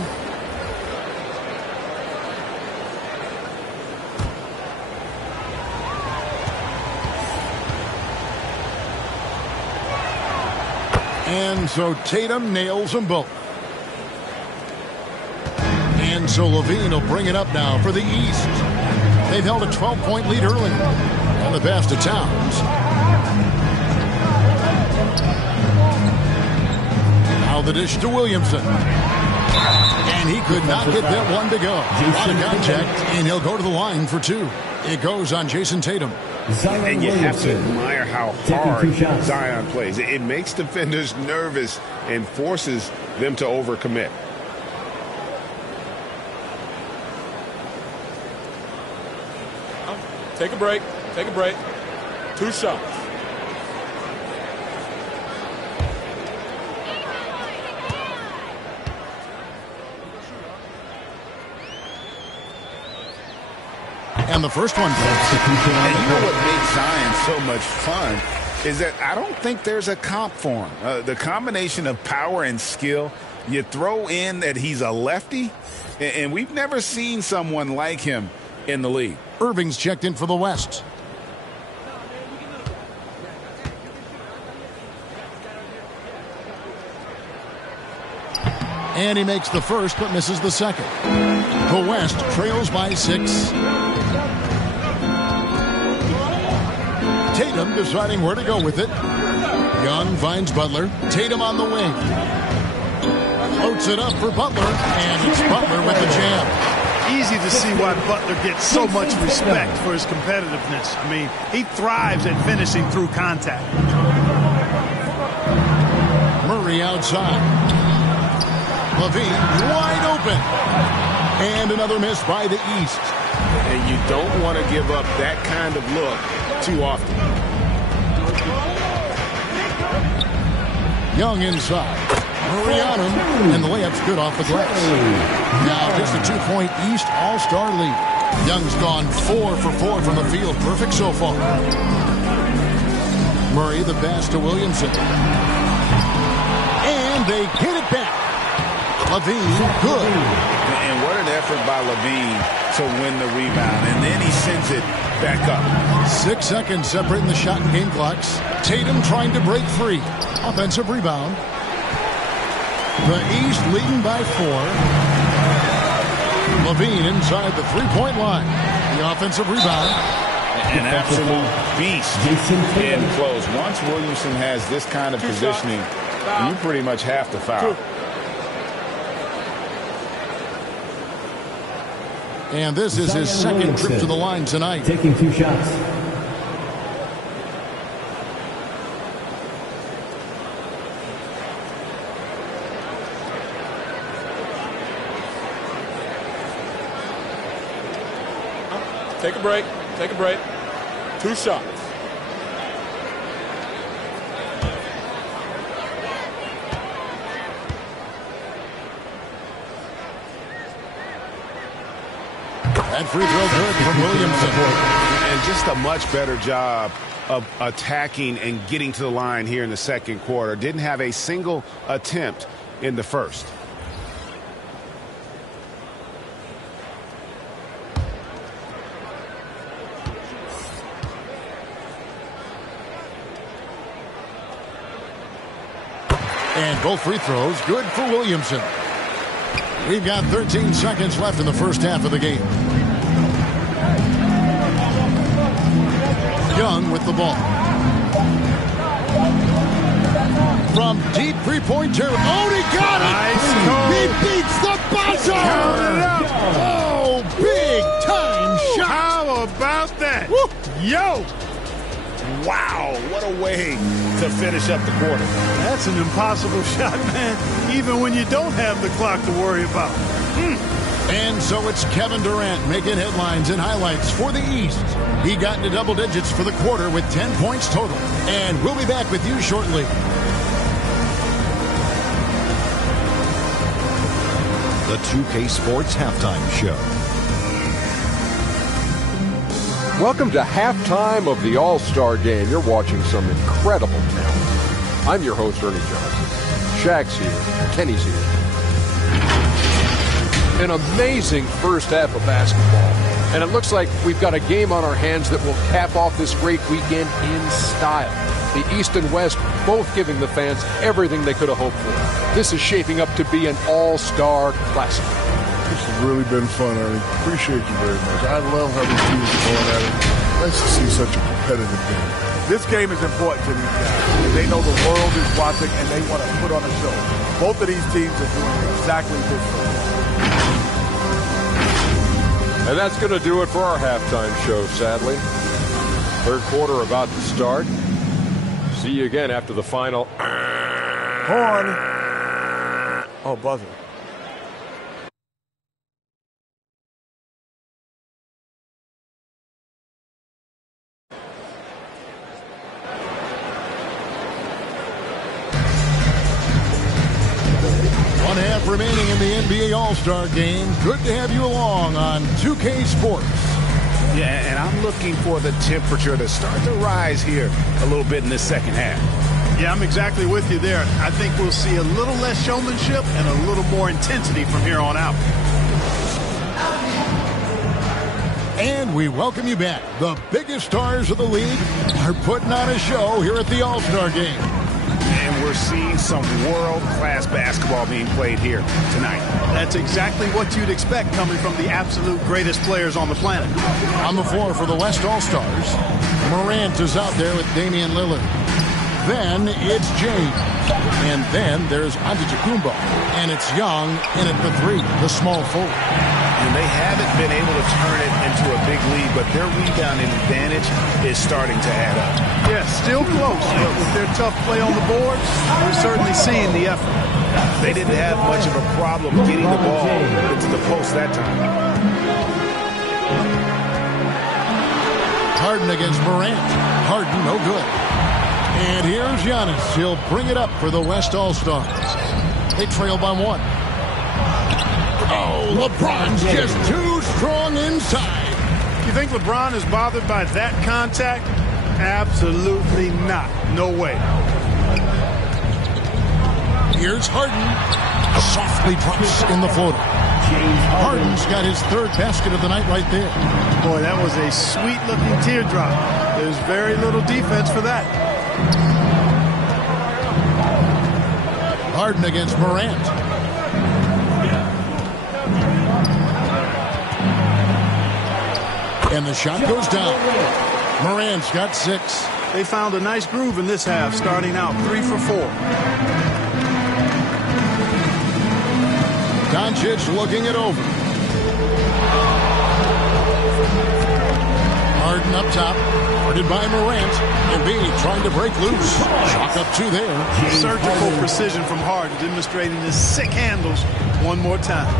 And so Tatum nails them both. And so LaVine will bring it up now for the East. They've held a 12-point lead early. And the pass to Towns. Now the dish to Williamson. And he could not get that one to go. A lot of contact, and he'll go to the line for two. It goes on Jason Tatum. And you have to admire how hard Zion plays. It makes defenders nervous and forces them to overcommit. Take a break. Take a break. 2 shots. And the first one. And you know what makes Zion so much fun is that I don't think there's a comp for him. The combination of power and skill, you throw in that he's a lefty, and we've never seen someone like him in the league. Irving's checked in for the West. And he makes the first but misses the second. The West trails by 6. Tatum deciding where to go with it. Young finds Butler. Tatum on the wing. Floats it up for Butler. And it's Butler with the jam. Easy to see why Butler gets so much respect for his competitiveness. I mean, he thrives at finishing through contact. Murray outside. LaVine wide open. And another miss by the East. And you don't want to give up that kind of look too often. Young inside. Murray on him. And the layup's good off the glass. Now just a 2-point East All-Star lead. Young's gone 4 for 4 from the field. Perfect so far. Murray the pass to Williamson. And they hit it back. LaVine, good. And what an effort by LaVine to win the rebound. And then he sends it back up. 6 seconds separating the shot and game clocks. Tatum trying to break free. Offensive rebound. The East leading by 4. LaVine inside the 3-point line. The offensive rebound. An absolute beast in close. Once Williamson has this kind of positioning, you pretty much have to foul. And this is his second trip to the line tonight. Taking 2 shots. Take a break. Take a break. 2 shots. That free throw good from Williamson. And just a much better job of attacking and getting to the line here in the second quarter. Didn't have a single attempt in the first. And both free throws good for Williamson. We've got 13 seconds left in the first half of the game. Young with the ball. From deep three-point territory. Oh, he got it! He beats the buzzer! Oh, big-time shot! How about that? Woo. Yo! Wow, what a way to finish up the quarter. That's an impossible shot, man, even when you don't have the clock to worry about. And so it's Kevin Durant making headlines and highlights for the East. He got into double digits for the quarter with 10 points total. And we'll be back with you shortly. The 2K Sports Halftime Show. Welcome to halftime of the All-Star Game. You're watching some incredible talent. I'm your host, Ernie Johnson. Shaq's here. Kenny's here. An amazing first half of basketball. And it looks like we've got a game on our hands that will cap off this great weekend in style. The East and West both giving the fans everything they could have hoped for. This is shaping up to be an all-star classic. This has really been fun, Ernie. Appreciate you very much. I love how these teams are going at it. Nice to see such a competitive game. This game is important to these guys. They know the world is watching, and they want to put on a show. Both of these teams are doing exactly this. And that's going to do it for our halftime show, sadly. Third quarter about to start. See you again after the final. Horn. Oh, buzzer. One half remaining in the NBA All-Star Game. Good to have you along on 2K Sports. Yeah, and I'm looking for the temperature to start to rise here a little bit in this second half. Yeah, I'm exactly with you there. I think we'll see a little less showmanship and a little more intensity from here on out. And we welcome you back. The biggest stars of the league are putting on a show here at the All-Star Game. And we're seeing some world-class basketball being played here tonight. That's exactly what you'd expect coming from the absolute greatest players on the planet. On the floor for the West All-Stars, Morant is out there with Damian Lillard. Then it's James. And then there's Antetokounmpo. And it's Young in at the three, the small forward. And they haven't been able to turn it into a big lead, but their rebounding advantage is starting to add up. Yeah, still close, but with their tough play on the boards, we're certainly seeing the effort. They didn't have much of a problem getting the ball into the post that time. Harden against Morant. Harden, no good. And here's Giannis. He'll bring it up for the West All-Stars. They trail by one. Oh, LeBron's just too strong inside. You think LeBron is bothered by that contact? Absolutely not. No way. Here's Harden. Softly drops in the floater. Harden's got his third basket of the night right there. Boy, that was a sweet-looking teardrop. There's very little defense for that. Harden against Morant. And the shot goes down. Morant's got 6. They found a nice groove in this half, starting out 3 for 4. Doncic looking it over. Harden up top, guarded by Morant. Embiid trying to break loose. Chalk up 2 there. Surgical precision from Harden, demonstrating his sick handles one more time.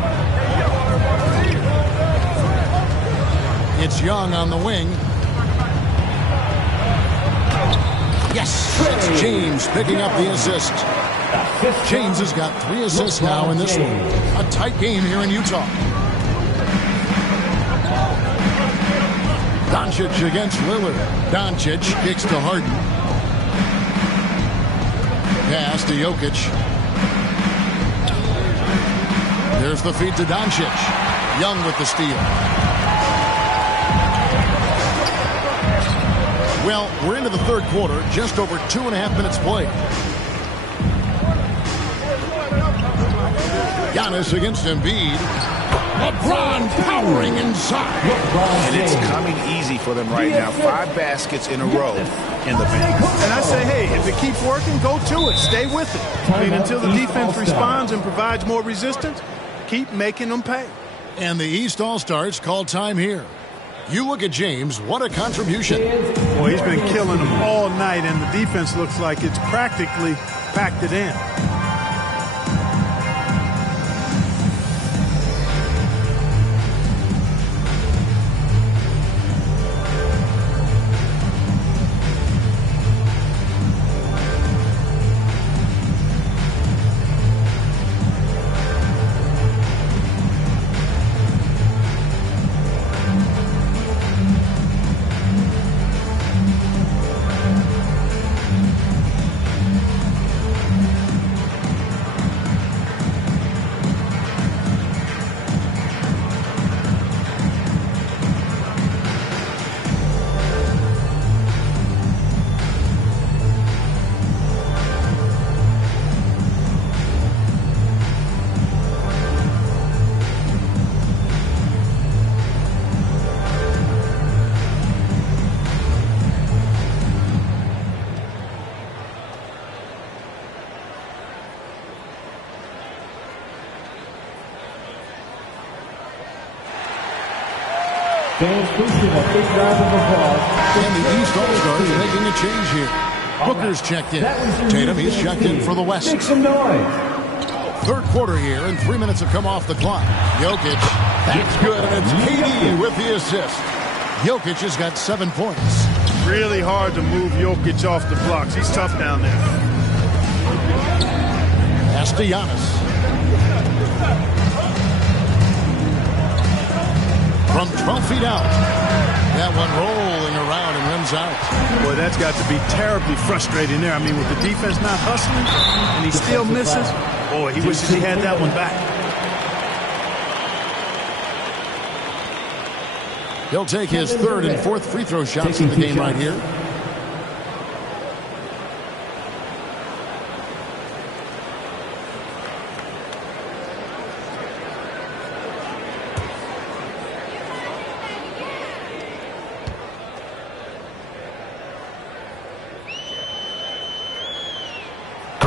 It's Young on the wing. Yes, it's James picking up the assist. James has got 3 assists now in this one. A tight game here in Utah. Doncic against Lillard. Doncic kicks to Harden. Pass to Jokic. There's the feed to Doncic. Young with the steal. Well, we're into the third quarter, just over 2.5 minutes played. Giannis against Embiid. LeBron powering inside. And it's coming easy for them right now. 5 baskets in a row in the bank. And I say, hey, if it keeps working, go to it. Stay with it. I mean, until the defense responds and provides more resistance, keep making them pay. And the East All-Stars call time here. You look at James, what a contribution. Well, he's been killing them all night, and the defense looks like it's practically packed it in. Fans, please give a big round of applause. And the East All-Stars making a change here. Booker's checked in. Tatum, he's checked in for the West. Make some noise. Third quarter here, and 3 minutes have come off the clock. Jokic, that's good, and it's KD with the assist. Jokic has got 7 points. Really hard to move Jokic off the blocks. He's tough down there. Pass to Giannis. From 12 feet out. That one rolling around and rims out. Boy, that's got to be terribly frustrating there. I mean, with the defense not hustling and he still misses, boy, he wishes he had that one back. He'll take his third and fourth free throw shots in the game right here.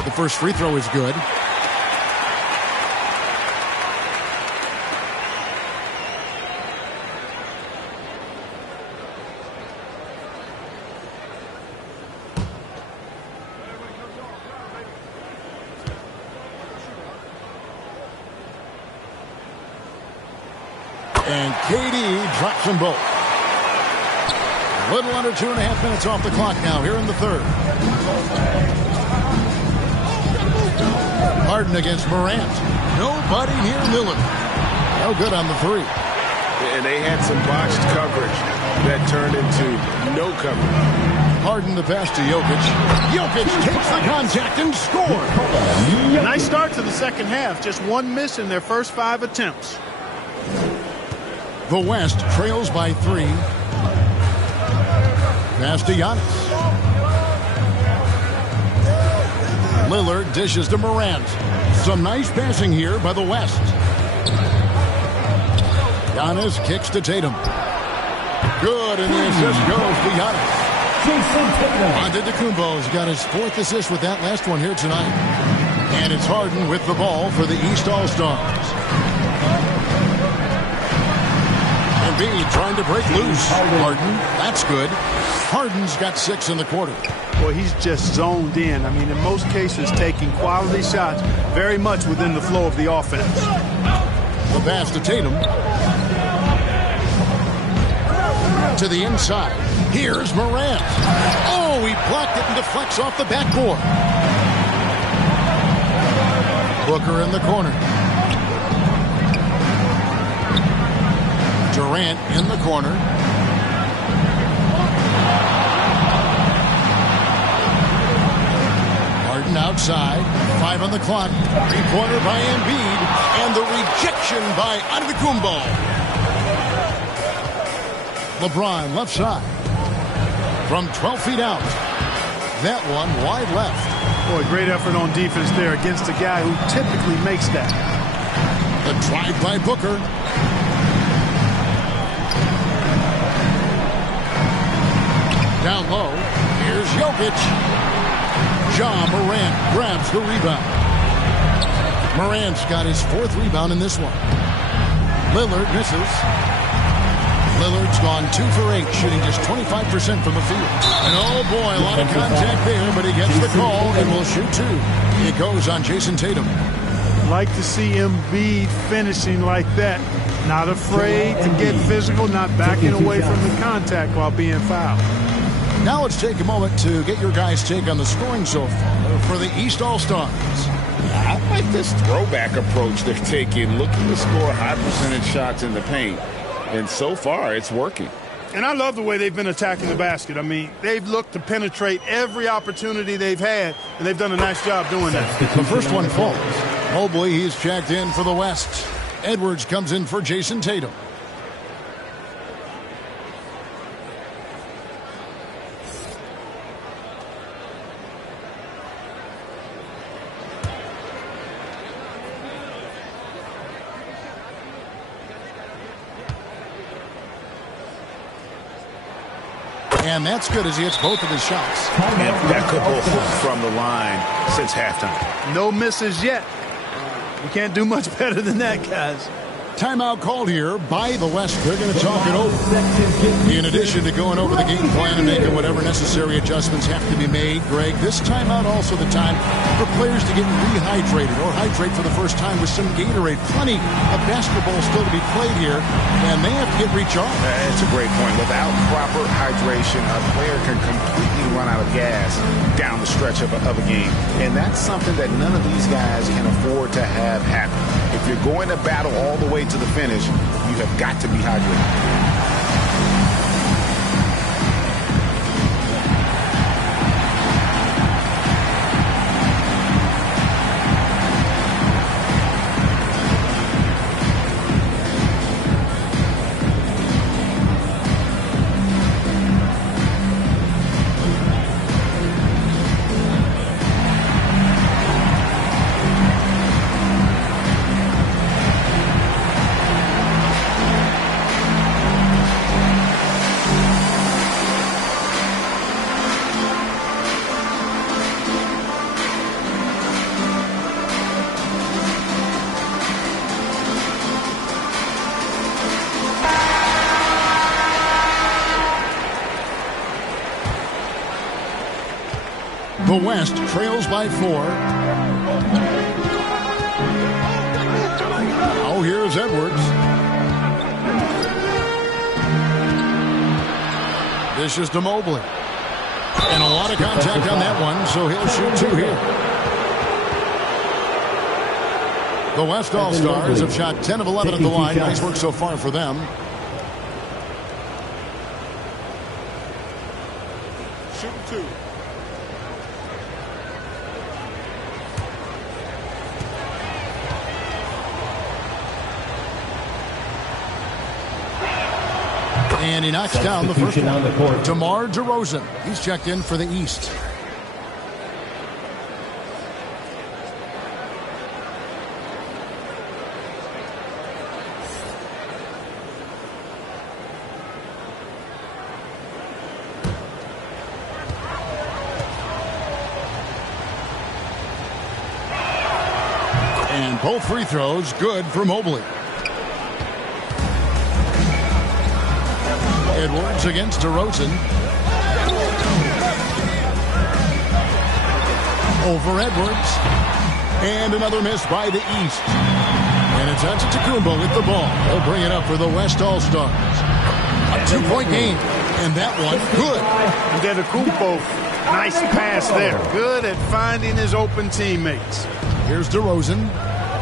The first free throw is good. And KD drops them both. A little under 2.5 minutes off the clock now here in the third. Harden against Morant. Nobody near Lillard. No good on the three. And they had some botched coverage that turned into no coverage. Harden the pass to Jokic. Jokic takes the contact and scores. Nice start to the second half. Just one miss in their first 5 attempts. The West trails by 3. Pass to Giannis. Lillard dishes to Morant. Some nice passing here by the West. Giannis kicks to Tatum. Good, and the assist goes to Giannis. Antetokounmpo's got his 4th assist with that last one here tonight. And it's Harden with the ball for the East All-Stars. Embiid trying to break loose. Harden, that's good. Harden's got 6 in the quarter. Boy, he's just zoned in. I mean, in most cases, taking quality shots very much within the flow of the offense. The pass to Tatum. To the inside. Here's Morant. Oh, he blocked it and deflects off the backboard. Booker in the corner. Durant in the corner. Harden outside. 5 on the clock. 3-pointer by Embiid. And the rejection by Antetokounmpo. LeBron left side. From 12 feet out. That one wide left. Boy, great effort on defense there against a guy who typically makes that. The drive by Booker. Down low. Here's Jokic. Ja Morant grabs the rebound. Morant's got his 4th rebound in this one. Lillard misses. Lillard's gone 2 for 8, shooting just 25% from the field. And oh boy, a lot of contact there, but he gets the call and will shoot 2. It goes on Jason Tatum. Like to see Embiid finishing like that. Not afraid to get physical, not backing away from the contact while being fouled. Now let's take a moment to get your guys' take on the scoring so far for the East All-Stars. I like this throwback approach they're taking, looking to score high percentage shots in the paint. And so far, it's working. And I love the way they've been attacking the basket. I mean, they've looked to penetrate every opportunity they've had, and they've done a nice job doing that. The first one falls. Mobley, he's checked in for the West. Edwards comes in for Jason Tatum. And that's good as he hits both of his shots. Impeccable from the line since halftime. No misses yet. You can't do much better than that, guys. Timeout called here by the West. They're going to talk it over. In addition to going over the game plan and making whatever necessary adjustments have to be made, Greg, this timeout also the time for players to get rehydrated or hydrate for the first time with some Gatorade. Plenty of basketball still to be played here, and they have to get recharged. That's a great point. Without proper hydration, a player can completely run out of gas down the stretch of a game. And that's something that none of these guys can afford to have happen. If you're going to battle all the way to the finish, you have got to be hydrated. The West trails by 4. Oh, here's Edwards. This is to Mobley. And a lot of contact on that one, so he'll shoot 2 here. The West All-Stars have shot 10 of 11 at the line. Nice work so far for them. Shooting 2. And he knocks down the first one. DeMar DeRozan. He's checked in for the East. And both free throws good for Mobley. Edwards against DeRozan. Over Edwards. And another miss by the East. And it's Antetokounmpo with the ball. He'll bring it up for the West All-Stars. A 2-point game. And that one, good. Antetokounmpo, nice pass there. Good at finding his open teammates. Here's DeRozan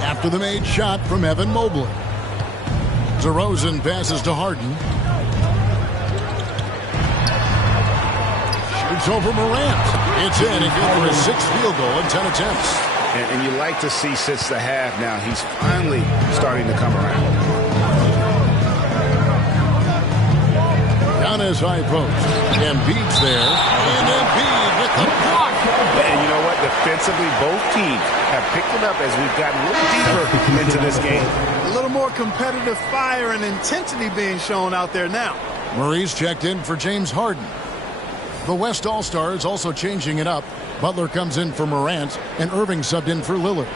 after the made shot from Evan Mobley. DeRozan passes to Harden. It's over Morant. It's in. He got for his 6th field goal in 10 attempts. And you like to see since the half now, he's finally starting to come around. Down his high post. Embiid's there. And Embiid with the block. And you know what? Defensively, both teams have picked it up as we've gotten a little deeper into this game. A little more competitive fire and intensity being shown out there now. Murray's checked in for James Harden. The West All-Stars also changing it up. Butler comes in for Morant, and Irving subbed in for Lillard.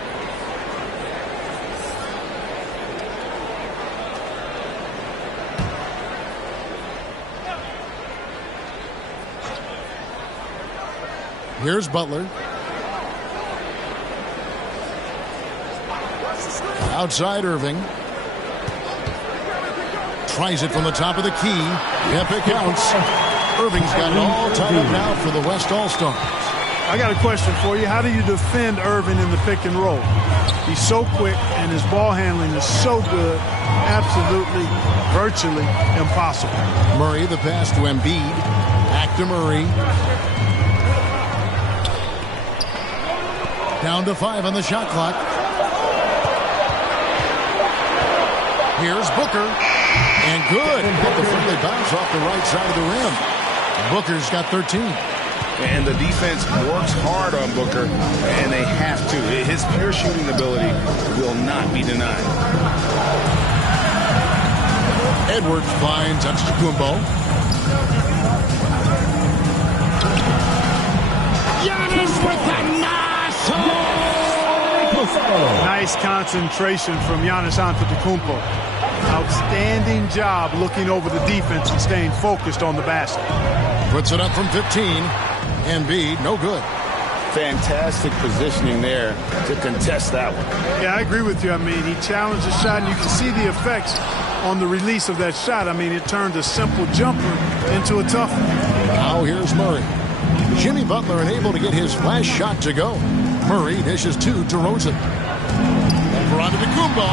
Here's Butler. Outside Irving. Tries it from the top of the key. Yep, it counts. Irving's got it all tied up now for the West All-Stars. I got a question for you. How do you defend Irving in the pick and roll? He's so quick, and his ball handling is so good. Absolutely, virtually impossible. Murray, the pass to Embiid. Back to Murray. Down to 5 on the shot clock. Here's Booker. And good. But the friendly bounce off the right side of the rim. Booker's got 13. And the defense works hard on Booker, and they have to. His pure shooting ability will not be denied. Edwards finds Antetokounmpo. Giannis with the nice Nice Nice concentration from Giannis Antetokounmpo. Outstanding job looking over the defense and staying focused on the basket. Puts it up from 15. Embiid, no good. Fantastic positioning there to contest that one. Yeah, I agree with you. I mean, he challenged the shot, and you can see the effects on the release of that shot. I mean, it turned a simple jumper into a tough one. Now here's Murray. Jimmy Butler unable to get his last shot to go. Murray dishes to DeRozan. Over onto Kumbo,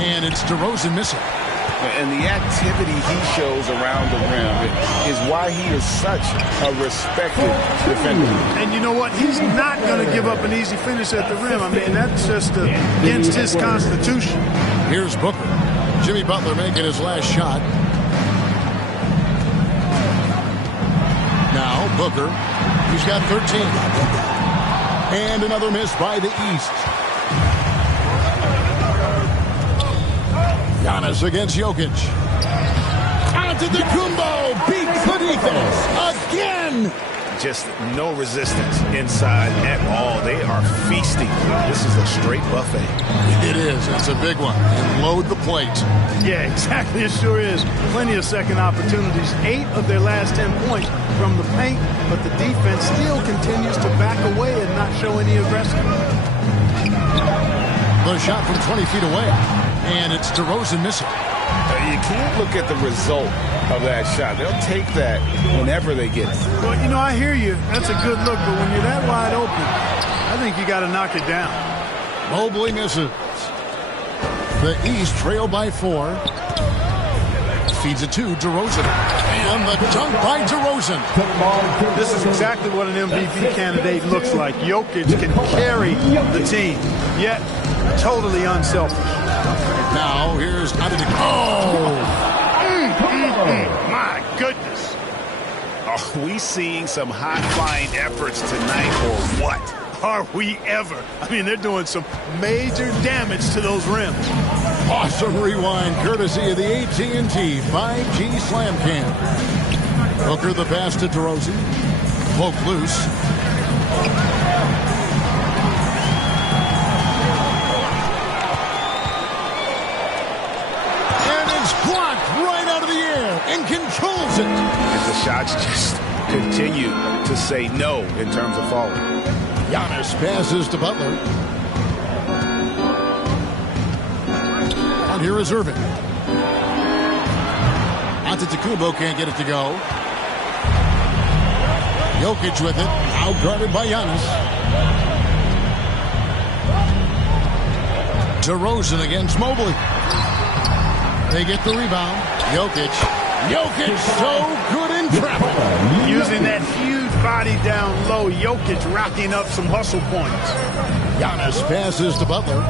and it's DeRozan missing. And the activity he shows around the rim is why he is such a respected defender. And you know what? He's not going to give up an easy finish at the rim. I mean, that's just against his constitution. Here's Booker. Jimmy Butler making his last shot. Now Booker. He's got 13. And another miss by the East. Giannis against Jokic. Antetokounmpo beats the defense again. Just no resistance inside at all. They are feasting. This is a straight buffet. It is. It's a big one. And load the plate. Yeah, exactly. It sure is. Plenty of second opportunities. 8 of their last 10 points from the paint, but the defense still continues to back away and not show any aggression. The shot from 20 feet away. And it's DeRozan missing. You can't look at the result of that shot. They'll take that whenever they get it. Well, you know, I hear you. That's a good look, but when you're that wide open, I think you got to knock it down. Mobley misses. The East trail by 4. Feeds it to DeRozan. And the dunk by DeRozan. This is exactly what an MVP candidate looks like. Jokic can carry the team, yet totally unselfish. Now here's Antetokounmpo. My goodness. Are we seeing some high-flying efforts tonight or what? Are we ever? I mean, they're doing some major damage to those rims. Awesome rewind courtesy of the AT&T 5G Slam Cam. Booker the pass to DeRozan. Poke loose. Blocked right out of the air and controls it. And the shots just continue to say no in terms of falling. Giannis passes to Butler. And here is Irving. Antetokounmpo can't get it to go. Jokic with it. Outguarded by Giannis. DeRozan against Mobley. They get the rebound. Jokic so good in traffic. Using that huge body down low. Jokic racking up some hustle points. Giannis passes to Butler.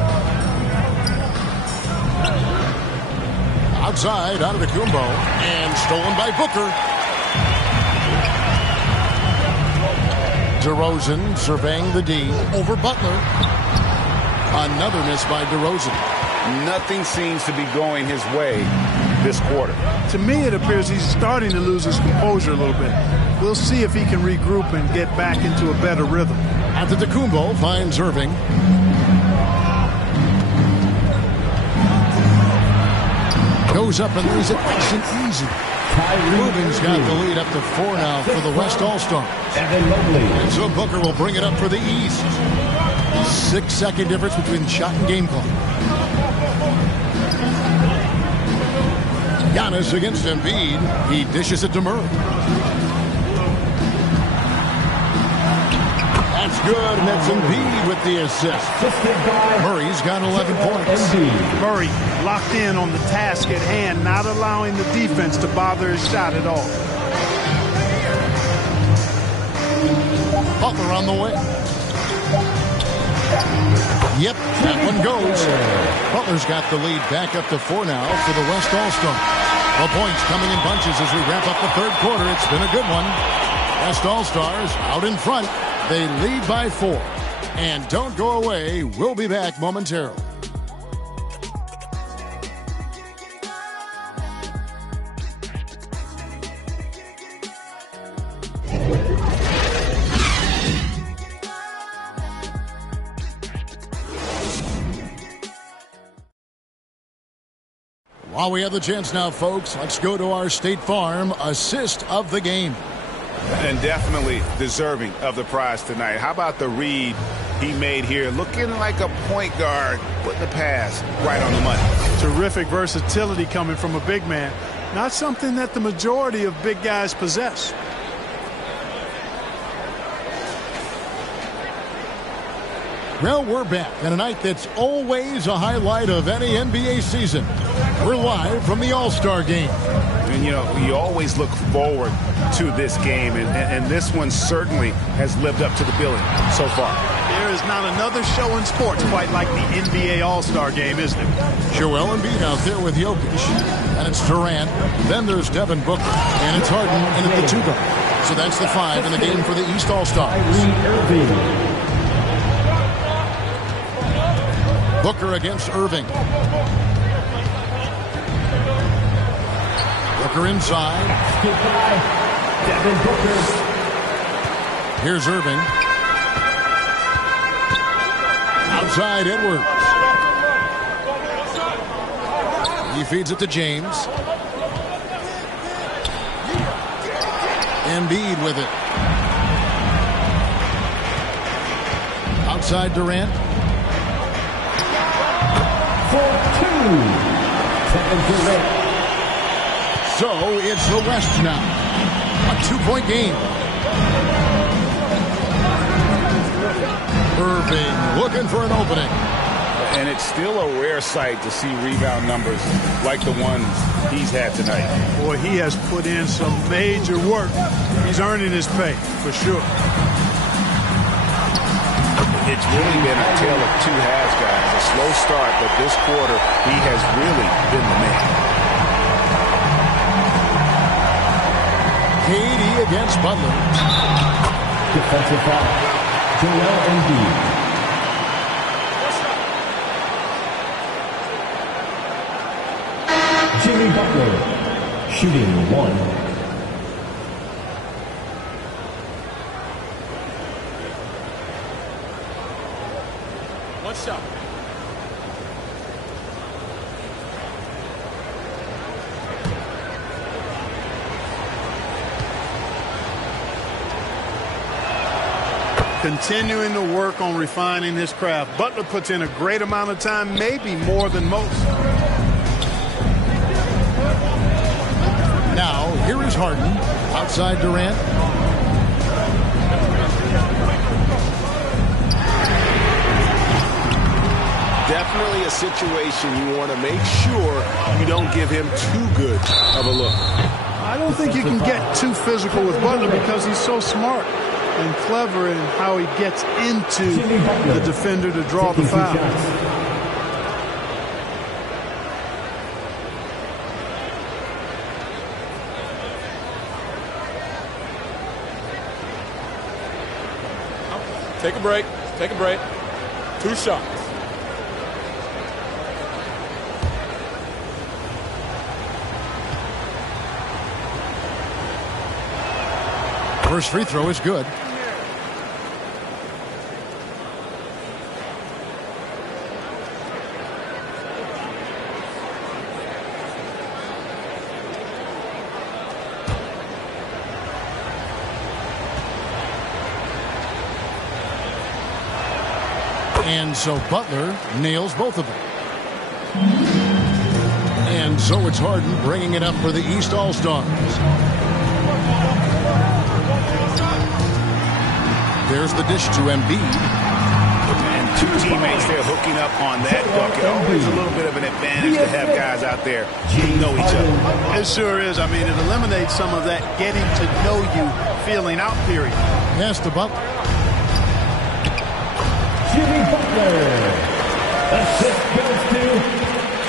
Outside, out of the Kumbo. And stolen by Booker. DeRozan surveying the D over Butler. Another miss by DeRozan. Nothing seems to be going his way this quarter. To me, it appears he's starting to lose his composure a little bit. We'll see if he can regroup and get back into a better rhythm. Antetokounmpo finds Irving. Goes up and leaves it nice and easy. Irving's got the lead up to 4 now for the West All-Stars. And so Booker will bring it up for the East. 6-second difference between shot and game clock. Giannis against Embiid. He dishes it to Murray. That's good, and that's Embiid with the assist. Murray's got 11 points. Murray locked in on the task at hand, not allowing the defense to bother his shot at all. Butler on the way. Yep, that one goes. Butler's got the lead back up to 4 now for the West All-Stars. The points coming in bunches as we wrap up the third quarter. It's been a good one. West All-Stars out in front. They lead by 4. And don't go away. We'll be back momentarily. While we have the chance now, folks, let's go to our State Farm assist of the game. And definitely deserving of the prize tonight. How about the read he made here? Looking like a point guard, putting the pass right on the money. Terrific versatility coming from a big man. Not something that the majority of big guys possess. Well, we're back on a night that's always a highlight of any NBA season. We're live from the All-Star game. And, you know, you always look forward to this game, and this one certainly has lived up to the billing so far. There is not another show in sports quite like the NBA All-Star game, is there? Joel Embiid out there with Jokic. And it's Durant. Then there's Devin Booker. And it's Harden in at the 2 guard. So that's the 5 in the game for the East All-Stars. Booker against Irving. Booker inside. Devin Booker. Here's Irving. Outside Edwards. He feeds it to James. Embiid with it. Outside Durant. For 2. Kevin Durant. So it's the West now. A 2-point game. Irving looking for an opening. And it's still a rare sight to see rebound numbers like the ones he's had tonight. Boy, he has put in some major work. He's earning his pay, for sure. It's really been a tale of two halves, guys. A slow start, but this quarter, he has really been the man. KD against Butler. Defensive foul. Joel Embiid. Jimmy Butler, shooting 1. One shot. Continuing to work on refining his craft. Butler puts in a great amount of time, maybe more than most. Now, here is Harden. Outside Durant. Definitely a situation you want to make sure you don't give him too good of a look. I don't think you can get too physical with Butler because he's so smart and clever in how he gets into the defender to draw the foul. Take a break. Take a break. 2 shots. First free throw is good. And so Butler nails both of them. And so it's Harden bringing it up for the East All-Stars. There's the dish to Embiid. And 2 teammates there hooking up on that bucket. Always a little bit of an advantage to have guys out there who know each other. It sure is. I mean, it eliminates some of that getting to know you feeling out period. Yes, to Butler. Jimmy Butler. Assist goes to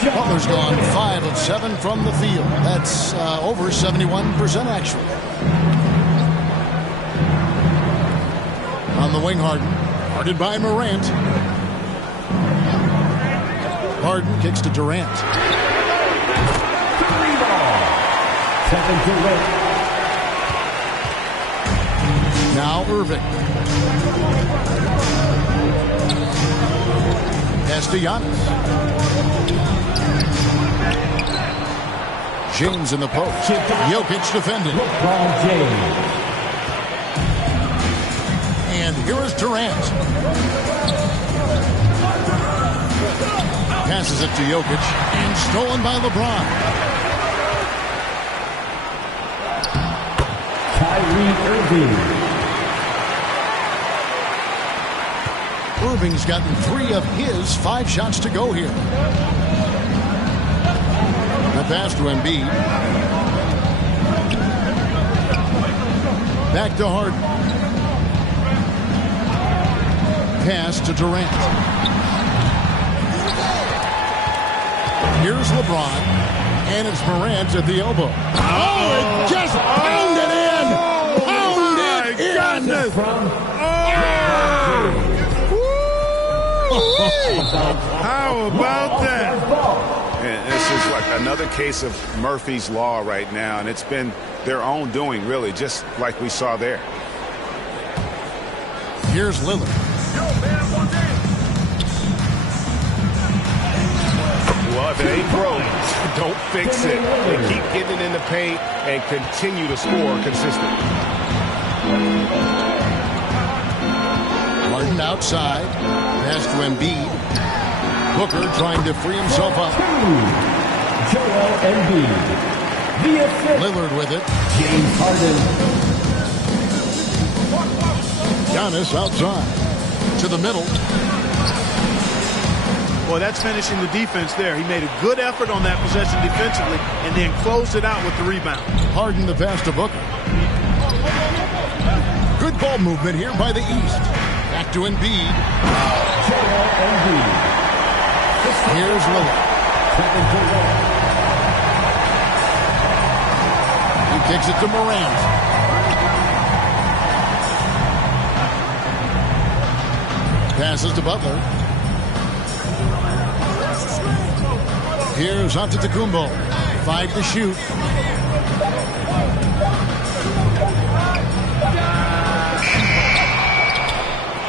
John. Butler's gone 5 of 7 from the field. That's over 71% actually. On the wing, Harden. Guarded by Morant. Harden kicks to Durant. 3 ball. Kevin Durant. Now Irving. Pass to Giannis. James in the post. Jokic defended. LeBron James. And here is Durant. Passes it to Jokic. And stolen by LeBron. Kyrie Irving. Irving's gotten 3 of his 5 shots to go here. The pass to Embiid. Back to Harden. Pass to Durant. Here's LeBron. And it's Morant at the elbow. Oh, it just pounded in! Pounded in! How about that? And this is like another case of Murphy's Law right now, and it's been their own doing, really, just like we saw there. Here's Lillard. Well, if it ain't broke, don't fix it. They keep getting it in the paint and continue to score consistently. Harden outside. Pass to Embiid. Booker trying to free himself up. Joel Embiid. The assist. Lillard with it. James Harden. Giannis outside. To the middle. Well, that's finishing the defense there. He made a good effort on that possession defensively and then closed it out with the rebound. Harden the pass to Booker. Good ball movement here by the East. Back to Embiid. Joel Embiid. Here's Lillard. He kicks it to Morant. Passes to Butler. Here's Antetokounmpo. 5 to shoot.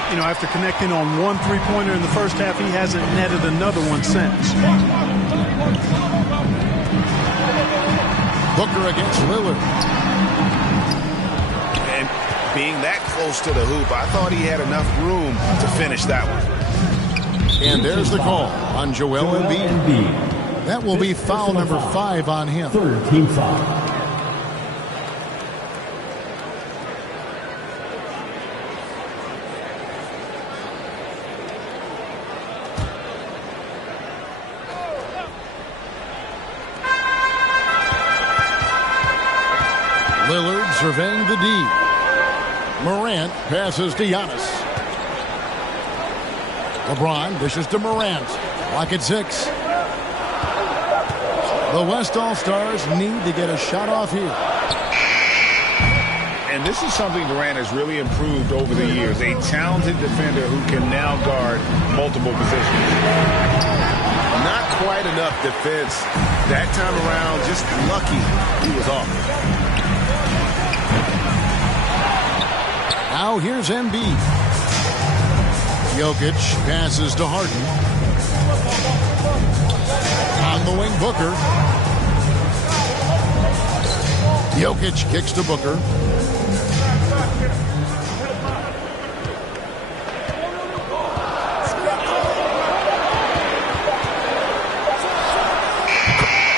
You know, after connecting on 1 3-pointer in the first half, he hasn't netted another one since. Booker against Lillard. And being that close to the hoop, I thought he had enough room to finish that one. And there's the call on Joel Embiid. That will be foul number 5 on him. Third team foul. Lillard surveying the D. Morant passes to Giannis. LeBron dishes to Morant. Lock at 6. The West All-Stars need to get a shot off here. And this is something Durant has really improved over the years. A talented defender who can now guard multiple positions. Not quite enough defense that time around. Just lucky he was off. Now here's Embiid. Jokic passes to Harden. On the wing, Booker. Jokic kicks to Booker.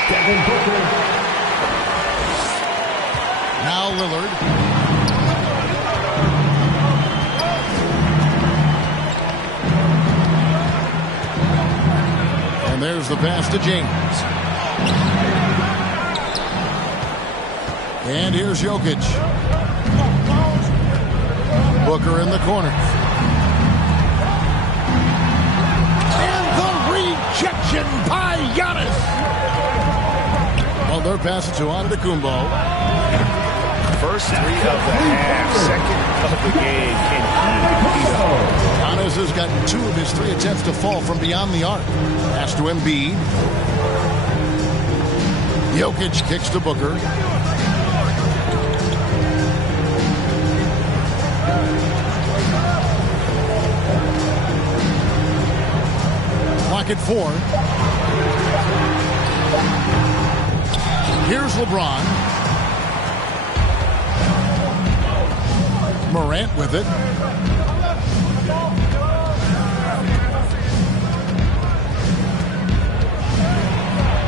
Devin Booker. Now Lillard. And there's the pass to James. And here's Jokic. Booker in the corner. And the rejection by Giannis. Well, they're passing to Antetokounmpo. First 3 of the half, second of the game. Giannis has gotten 2 of his 3 attempts to fall from beyond the arc. Pass to Embiid. Jokic kicks to Booker. Clock at 4. Here's LeBron. Morant with it.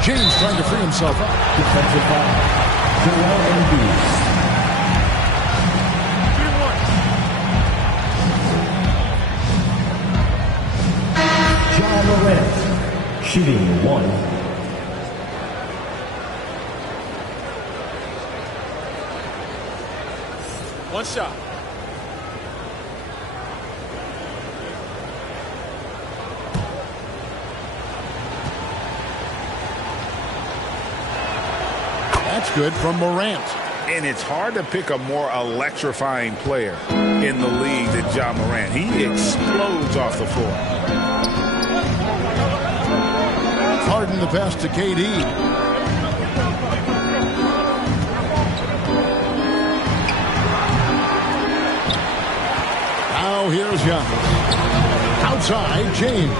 James trying to free himself up. Defensive foul. Joel Embiid. John Morant, shooting 1. One shot. That's good from Morant. And it's hard to pick a more electrifying player in the league than John Morant. He explodes off the floor. Harden the pass to KD. Now here's Young. Outside, James.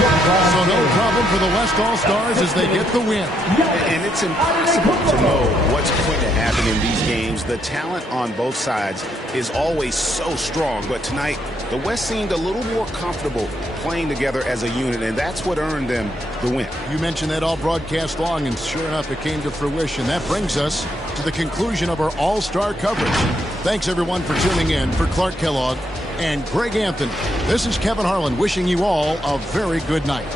So no problem for the West All-Stars as they get the win. And it's impossible to know what's going to happen in these games. The talent on both sides is always so strong. But tonight, the West seemed a little more comfortable playing together as a unit, and that's what earned them the win. You mentioned that all broadcast long, and sure enough, it came to fruition. That brings us to the conclusion of our All-Star coverage. Thanks, everyone, for tuning in. For Clark Kellogg and Greg Anthony, this is Kevin Harlan wishing you all a very good night.